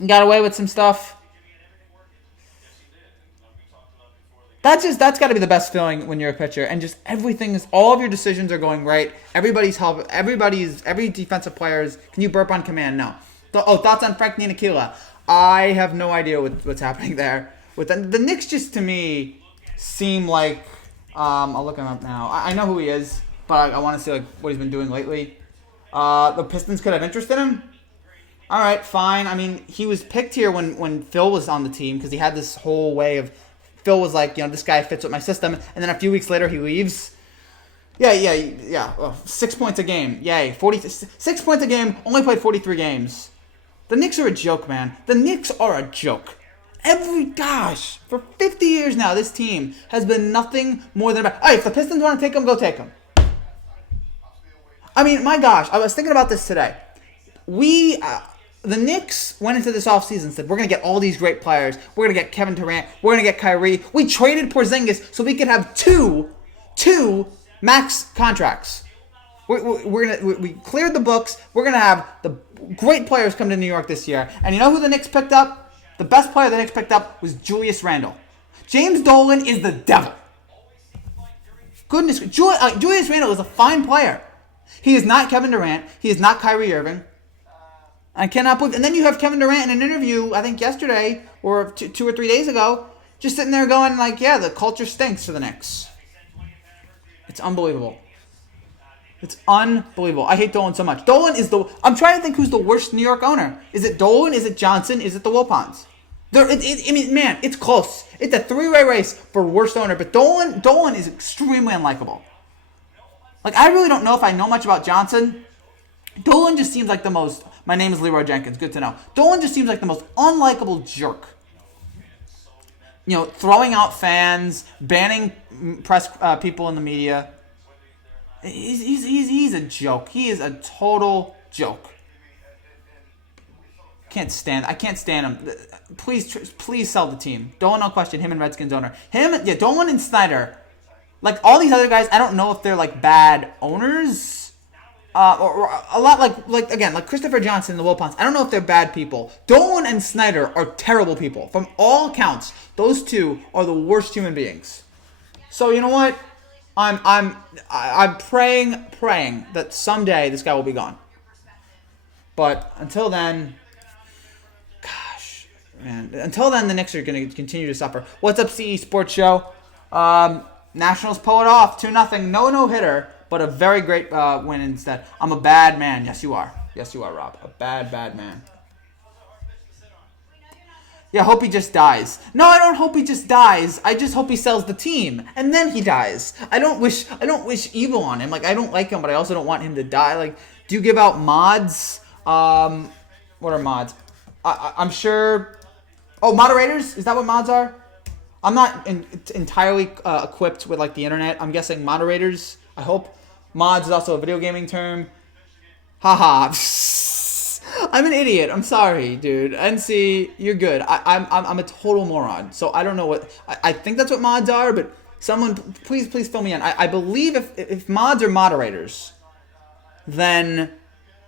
got away with some stuff. That's got to be the best feeling when you're a pitcher, and just all of your decisions are going right. Every defensive players. Can you burp on command? No. Thoughts on Frank Ninikila? I have no idea what's happening there. With the Knicks, just to me seem like I'll look him up now. I know who he is, but I want to see what he's been doing lately. The Pistons could have interest in him. All right, fine. I mean, he was picked here when Phil was on the team because he had this whole way of Phil was like, this guy fits with my system, and then a few weeks later he leaves. Yeah. 6 points a game. Yay, 6 points a game. Only played 43 games. The Knicks are a joke, man. The Knicks are a joke. For 50 years now, this team has been nothing more than about. Hey, if the Pistons want to take him, go take him. I mean, my gosh, I was thinking about this today. The Knicks went into this offseason and said, we're going to get all these great players. We're going to get Kevin Durant. We're going to get Kyrie. We traded Porzingis so we could have two max contracts. We cleared the books. We're going to have the great players come to New York this year. And you know who the Knicks picked up? The best player the Knicks picked up was Julius Randle. James Dolan is the devil. Goodness, Julius Randle is a fine player. He is not Kevin Durant. He is not Kyrie Irving. I cannot believe. And then you have Kevin Durant in an interview, I think yesterday or 2 or 3 days ago, just sitting there going like, yeah, the culture stinks for the Knicks. It's unbelievable. It's unbelievable. I hate Dolan so much. I'm trying to think who's the worst New York owner. Is it Dolan? Is it Johnson? Is it the Wilpons? Man, it's close. It's a three-way race for worst owner, but Dolan is extremely unlikable. Like, I really don't know if I know much about Johnson. Dolan just seems like the most... My name is Leroy Jenkins. Good to know. Dolan just seems like the most unlikable jerk. Throwing out fans, banning press people in the media. He's a joke. He is a total joke. I can't stand him. Please sell the team. Dolan, no question. Him and Redskins owner. Dolan and Snyder. Like all these other guys, I don't know if they're like bad owners. Or a lot like Christopher Johnson and the Wilpons. I don't know if they're bad people. Dolan and Snyder are terrible people. From all accounts, those two are the worst human beings. So you know what? I'm praying that someday this guy will be gone. But until then, gosh, man. Until then, the Knicks are going to continue to suffer. What's up, CE Sports Show? Nationals pull it off 2-0. No hitter. But a very great win instead. I'm a bad man. Yes, you are. Yes, you are, Rob. A bad man. Yeah, hope he just dies. No, I don't hope he just dies. I just hope he sells the team. And then he dies. I don't wish evil on him. Like, I don't like him, but I also don't want him to die. Like, do you give out mods? What are mods? I'm sure... Oh, moderators? Is that what mods are? I'm not entirely equipped with, like, the internet. I'm guessing moderators... I hope. Mods is also a video gaming term. Haha. I'm an idiot. I'm sorry, dude. NC, you're good. I'm a total moron. So I don't know what... I think that's what mods are, but someone... Please fill me in. I believe if mods are moderators, then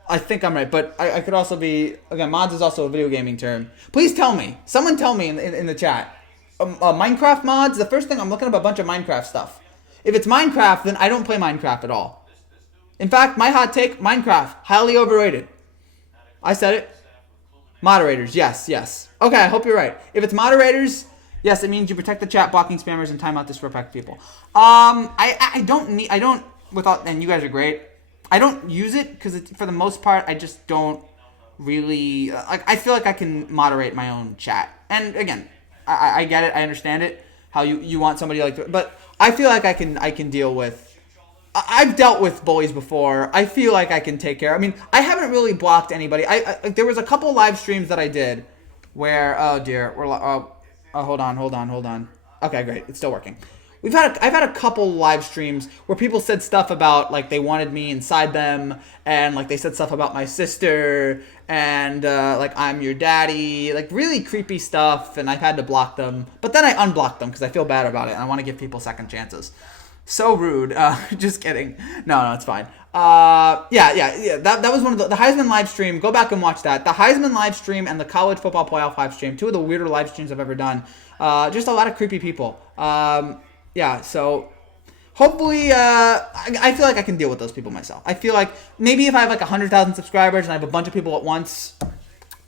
I think I'm right. But I could also be... Again, mods is also a video gaming term. Please tell me. Someone tell me in the chat. Minecraft mods? The first thing, I'm looking up a bunch of Minecraft stuff. If it's Minecraft, then I don't play Minecraft at all. In fact, my hot take, Minecraft, highly overrated. I said it. Moderators, yes. Okay, I hope you're right. If it's moderators, yes, it means you protect the chat, blocking spammers, and time out disrespect people. And you guys are great. I don't use it because for the most part, I just don't really, I feel like I can moderate my own chat. And again, I get it, I understand it, how you want somebody like, but I feel like I can deal with. I've dealt with bullies before. I feel like I can take care. I mean, I haven't really blocked anybody. There was a couple live streams that I did where hold on. Okay, great. It's still working. I've had a couple live streams where people said stuff about like they wanted me inside them, and like they said stuff about my sister, and like I'm your daddy, like really creepy stuff, and I've had to block them. But then I unblocked them because I feel bad about it, and I want to give people second chances. So rude. Just kidding. No, it's fine. Yeah. That was one of the Heisman live stream. Go back and watch that. The Heisman live stream and the college football playoff live stream. Two of the weirder live streams I've ever done. Just a lot of creepy people. Yeah, so hopefully, I feel like I can deal with those people myself. I feel like maybe if I have like 100,000 subscribers and I have a bunch of people at once,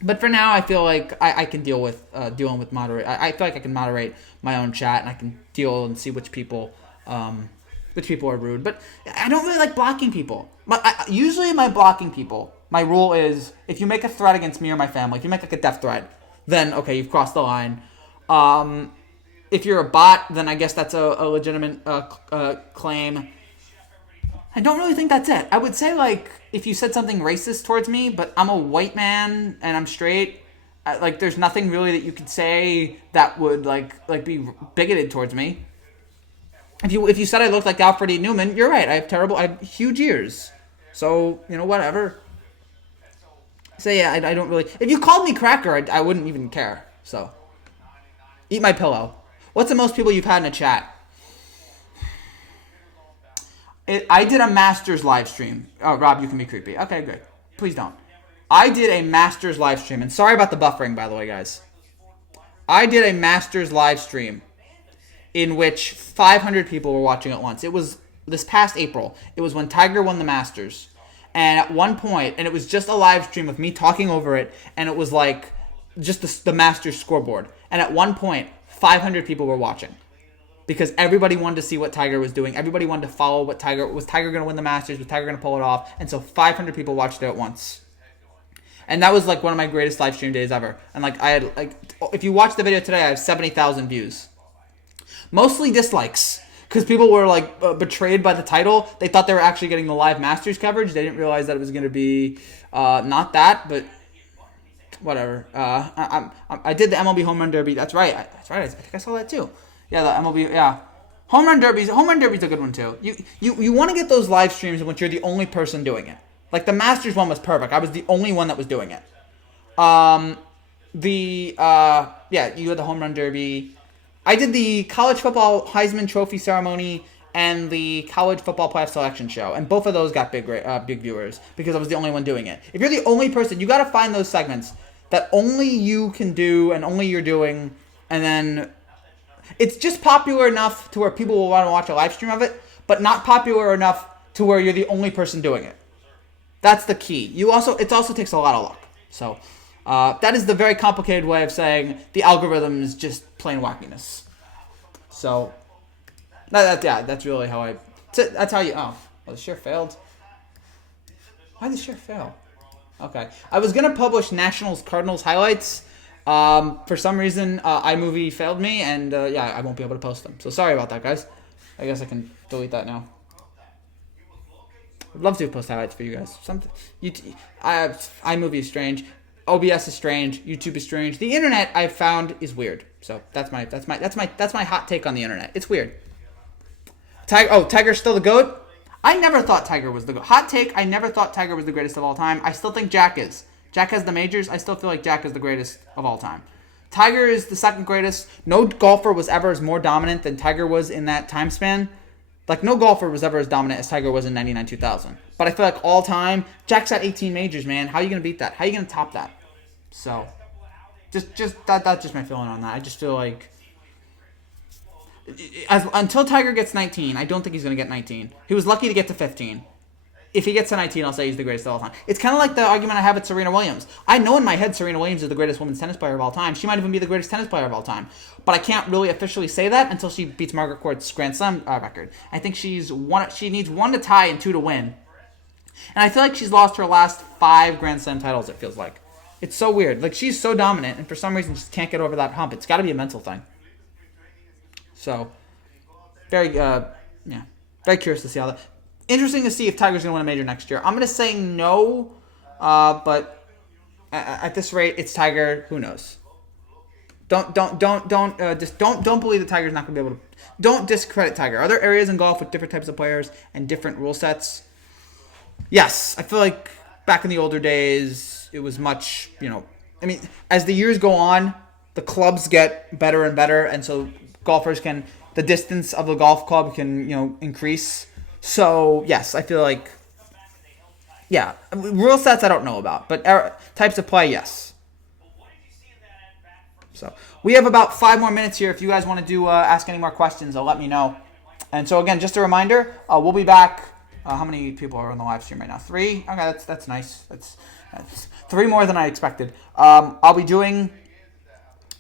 but for now I feel like I can deal with dealing with moderate. I feel like I can moderate my own chat and I can deal and see which people are rude. But I don't really like blocking people. Usually my blocking people, my rule is if you make a threat against me or my family, if you make like a death threat, then okay, you've crossed the line. If you're a bot, then I guess that's a legitimate claim. I don't really think that's it. I would say, like, if you said something racist towards me, but I'm a white man and I'm straight, like, there's nothing really that you could say that would, like be bigoted towards me. If you said I looked like Alfred E. Newman, you're right. I have huge ears. So, whatever. So, yeah, I don't really... If you called me cracker, I wouldn't even care. So, eat my pillow. What's the most people you've had in a chat? I did a Masters live stream. Oh, Rob, you can be creepy. Okay, good. Please don't. I did a Masters live stream. And sorry about the buffering, by the way, guys. I did a Masters live stream. in which 500 people were watching at once. It was this past April. It was when Tiger won the Masters. And at one point, and it was just a live stream of me talking over it, and it was like just the Masters scoreboard. And at one point, 500 people were watching. Because everybody wanted to see what Tiger was doing. Everybody wanted to follow what Tiger... Was Tiger going to win the Masters? Was Tiger going to pull it off? And so 500 people watched it at once. And that was like one of my greatest live stream days ever. And like I had like... If you watch the video today, I have 70,000 views. Mostly dislikes. Because people were like betrayed by the title. They thought they were actually getting the live Masters coverage. They didn't realize that it was going to be not that, but... Whatever. I did the MLB Home Run Derby. That's right. That's right. I think I saw that too. Yeah, the MLB. Yeah, Home Run Derby's a good one too. You want to get those live streams in which you're the only person doing it. Like the Masters one was perfect. I was the only one that was doing it. Yeah, you had the Home Run Derby. I did the college football Heisman Trophy ceremony and the college football playoff selection show, and both of those got big viewers because I was the only one doing it. If you're the only person, you got to find those segments that only you can do and only you're doing, and then it's just popular enough to where people will want to watch a live stream of it, but not popular enough to where you're the only person doing it. That's the key. It also takes a lot of luck. So that is the very complicated way of saying the algorithm is just plain wackiness. So that's really how that's how you. Oh, well, the share failed. Why did the share fail? Okay, I was gonna publish Nationals Cardinals highlights. For some reason, iMovie failed me, and I won't be able to post them. So sorry about that, guys. I guess I can delete that now. I'd love to post highlights for you guys. iMovie is strange. OBS is strange. YouTube is strange. The internet I've found is weird. So that's my hot take on the internet. It's weird. Tiger's still the GOAT? I never thought Tiger was the GOAT. Hot take, I never thought Tiger was the greatest of all time. I still think Jack is. Jack has the majors. I still feel like Jack is the greatest of all time. Tiger is the second greatest. No golfer was ever as more dominant than Tiger was in that time span. Like, no golfer was ever as dominant as Tiger was in 99-2000. But I feel like all time, Jack's at 18 majors, man. How are you going to beat that? How are you going to top that? So, that's just my feeling on that. I just feel like... Until Tiger gets 19, I don't think he's going to get 19. He was lucky to get to 15. If he gets to 19, I'll say he's the greatest of all time. It's kind of like the argument I have with Serena Williams. I know in my head Serena Williams is the greatest women's tennis player of all time. She might even be the greatest tennis player of all time. But I can't really officially say that until she beats Margaret Court's Grand Slam record. I think she needs one to tie and two to win. And I feel like she's lost her last 5 Grand Slam titles, it feels like. It's so weird. Like, she's so dominant, and for some reason just can't get over that hump. It's got to be a mental thing. So, very curious to see how that... Interesting to see if Tiger's going to win a major next year. I'm going to say no, but at this rate, it's Tiger. Who knows? Don't believe that Tiger's not going to be able to. Don't discredit Tiger. Are there areas in golf with different types of players and different rule sets? Yes, I feel like back in the older days, it was much. I mean, as the years go on, the clubs get better and better, and so golfers can. The distance of the golf club can increase. So, yes, I feel like, rule sets I don't know about, but types of play, yes. So, we have about 5 more minutes here. If you guys want to ask any more questions, let me know. And so, again, just a reminder, we'll be back. How many people are on the live stream right now? 3? Okay, that's nice. That's 3 more than I expected. I'll be doing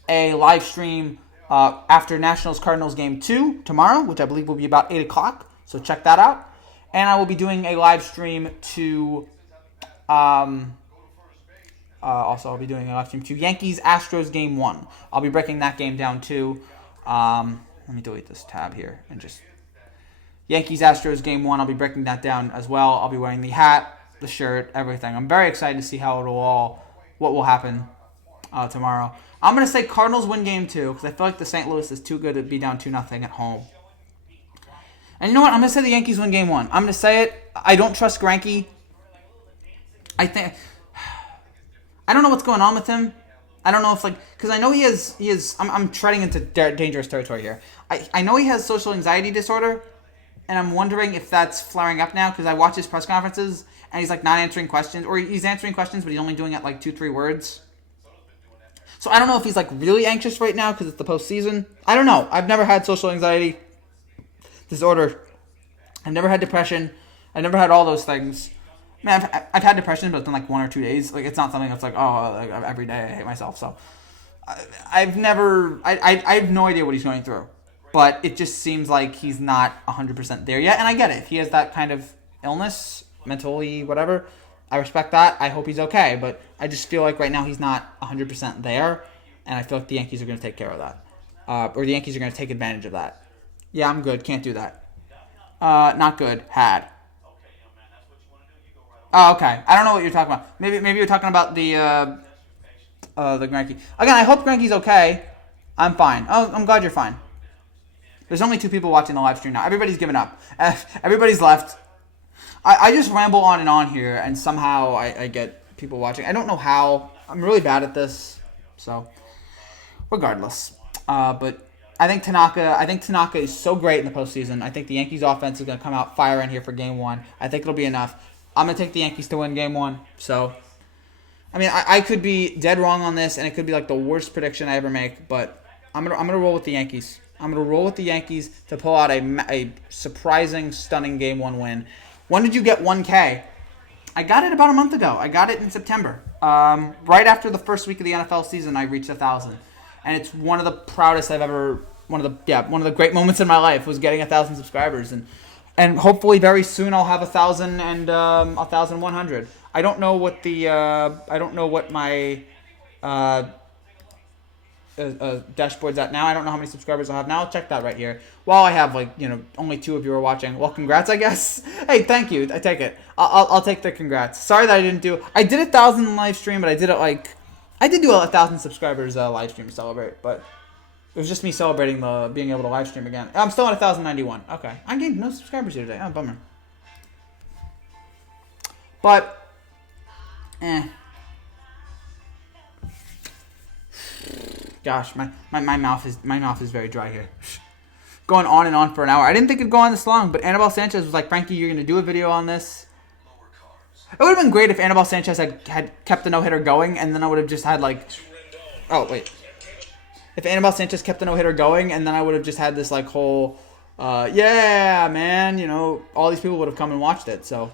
a live stream after Nationals Cardinals Game 2 tomorrow, which I believe will be about 8 o'clock. So check that out. And I will be doing a live stream to I'll be doing a live stream to Yankees Astros Game 1. I'll be breaking that game down too. Let me delete this tab here and just Yankees Astros Game 1. I'll be breaking that down as well. I'll be wearing the hat, the shirt, everything. I'm very excited to see what will happen tomorrow. I'm going to say Cardinals win Game 2 because I feel like the St. Louis is too good to be down 2-0 at home. And you know what? I'm going to say the Yankees win Game 1. I'm going to say it. I don't trust Greinke. I don't know what's going on with him. I don't know if, because I know he has, I'm treading into dangerous territory here. I know he has social anxiety disorder, and I'm wondering if that's flaring up now, because I watch his press conferences, and he's, not answering questions, or he's answering questions, but he's only doing it, 2-3 words. So I don't know if he's like really anxious right now because it's the postseason. I don't know. I've never had social anxiety disorder. I've never had depression. I've never had all those things. Man, I've had depression, but it's been like 1 or 2 days. Like, it's not something that's like, oh, like every day I hate myself. So I've never, I have no idea what he's going through. But it just seems like he's not 100% there yet. And I get it. If he has that kind of illness, mentally, whatever, I respect that. I hope he's okay. But I just feel like right now he's not 100% there. And I feel like the Yankees are going to take care of that. Or the Yankees are going to take advantage of that. Yeah, I'm good. Can't do that. Not good. Had. Oh, okay. I don't know what you're talking about. Maybe you're talking about the Greinke. Again, I hope Greinke's okay. I'm fine. Oh, I'm glad you're fine. There's only 2 people watching the live stream now. Everybody's given up. Everybody's left. I just ramble on and on here, and somehow I get people watching. I don't know how. I'm really bad at this. So, regardless. But I think Tanaka is so great in the postseason. I think the Yankees offense is going to come out firing here for Game 1. I think it'll be enough. I'm going to take the Yankees to win Game 1. So, I mean, I could be dead wrong on this, and it could be like the worst prediction I ever make, but I'm gonna roll with the Yankees. I'm going to roll with the Yankees to pull out a surprising, stunning Game 1 win. When did you get 1K? I got it about a month ago. I got it in September. Right after the first week of the NFL season, I reached 1,000. And it's one of the proudest I've ever, one of the great moments in my life was getting 1,000 subscribers. And hopefully very soon I'll have 1,000 and 1,100. I don't know what my dashboard's at now. I don't know how many subscribers I'll have now. I'll check that right here. While I have only 2 of you are watching. Well, congrats, I guess. Hey, thank you. I take it. I'll take the congrats. Sorry that I didn't do. I did 1,000 live stream, but I did it I did do 1,000 subscribers live stream to celebrate, but it was just me celebrating being able to live stream again. I'm still at 1,091. Okay, I gained no subscribers here today. Oh, bummer. But, Gosh, my mouth is very dry here. Going on and on for an hour. I didn't think it'd go on this long, but Anibal Sanchez was like, Frankie, you're gonna do a video on this. It would have been great if Anibal Sanchez had kept the no-hitter going, and then I would have just had if Anibal Sanchez kept the no-hitter going, and then I would have just had this whole, yeah, man, all these people would have come and watched it. So,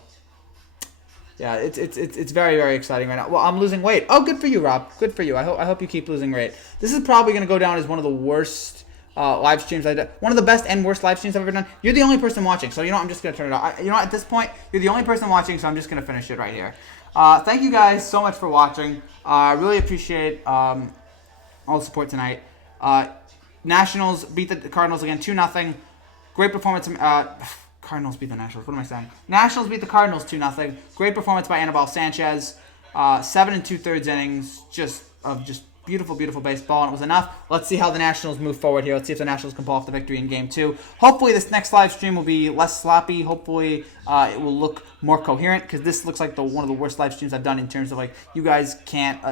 yeah, it's very, very exciting right now. Well, I'm losing weight. Oh, good for you, Rob. Good for you. I hope you keep losing weight. This is probably going to go down as one of the worst live streams I did. One of the best and worst live streams I've ever done. You're the only person watching, so I'm just going to turn it off. At this point, you're the only person watching, so I'm just going to finish it right here. Thank you guys so much for watching. I really appreciate all the support tonight. Nationals beat the Cardinals again 2-0. Great performance. Cardinals beat the Nationals. What am I saying? Nationals beat the Cardinals 2-0. Great performance by Anibal Sanchez. 7 2/3 innings just beautiful, beautiful baseball, and it was enough. Let's see how the Nationals move forward here. Let's see if the Nationals can pull off the victory in Game 2. Hopefully this next live stream will be less sloppy. Hopefully it will look more coherent, because this looks like one of the worst live streams I've done in terms of you guys can't.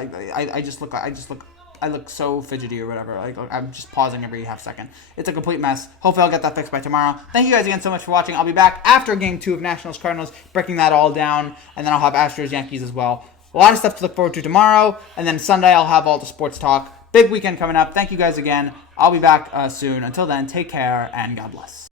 I look so fidgety or whatever. I'm just pausing every half second. It's a complete mess. Hopefully I'll get that fixed by tomorrow. Thank you guys again so much for watching. I'll be back after Game 2 of Nationals Cardinals, breaking that all down, and then I'll have Astros Yankees as well. A lot of stuff to look forward to tomorrow, and then Sunday I'll have all the sports talk. Big weekend coming up. Thank you guys again. I'll be back soon. Until then, take care, and God bless.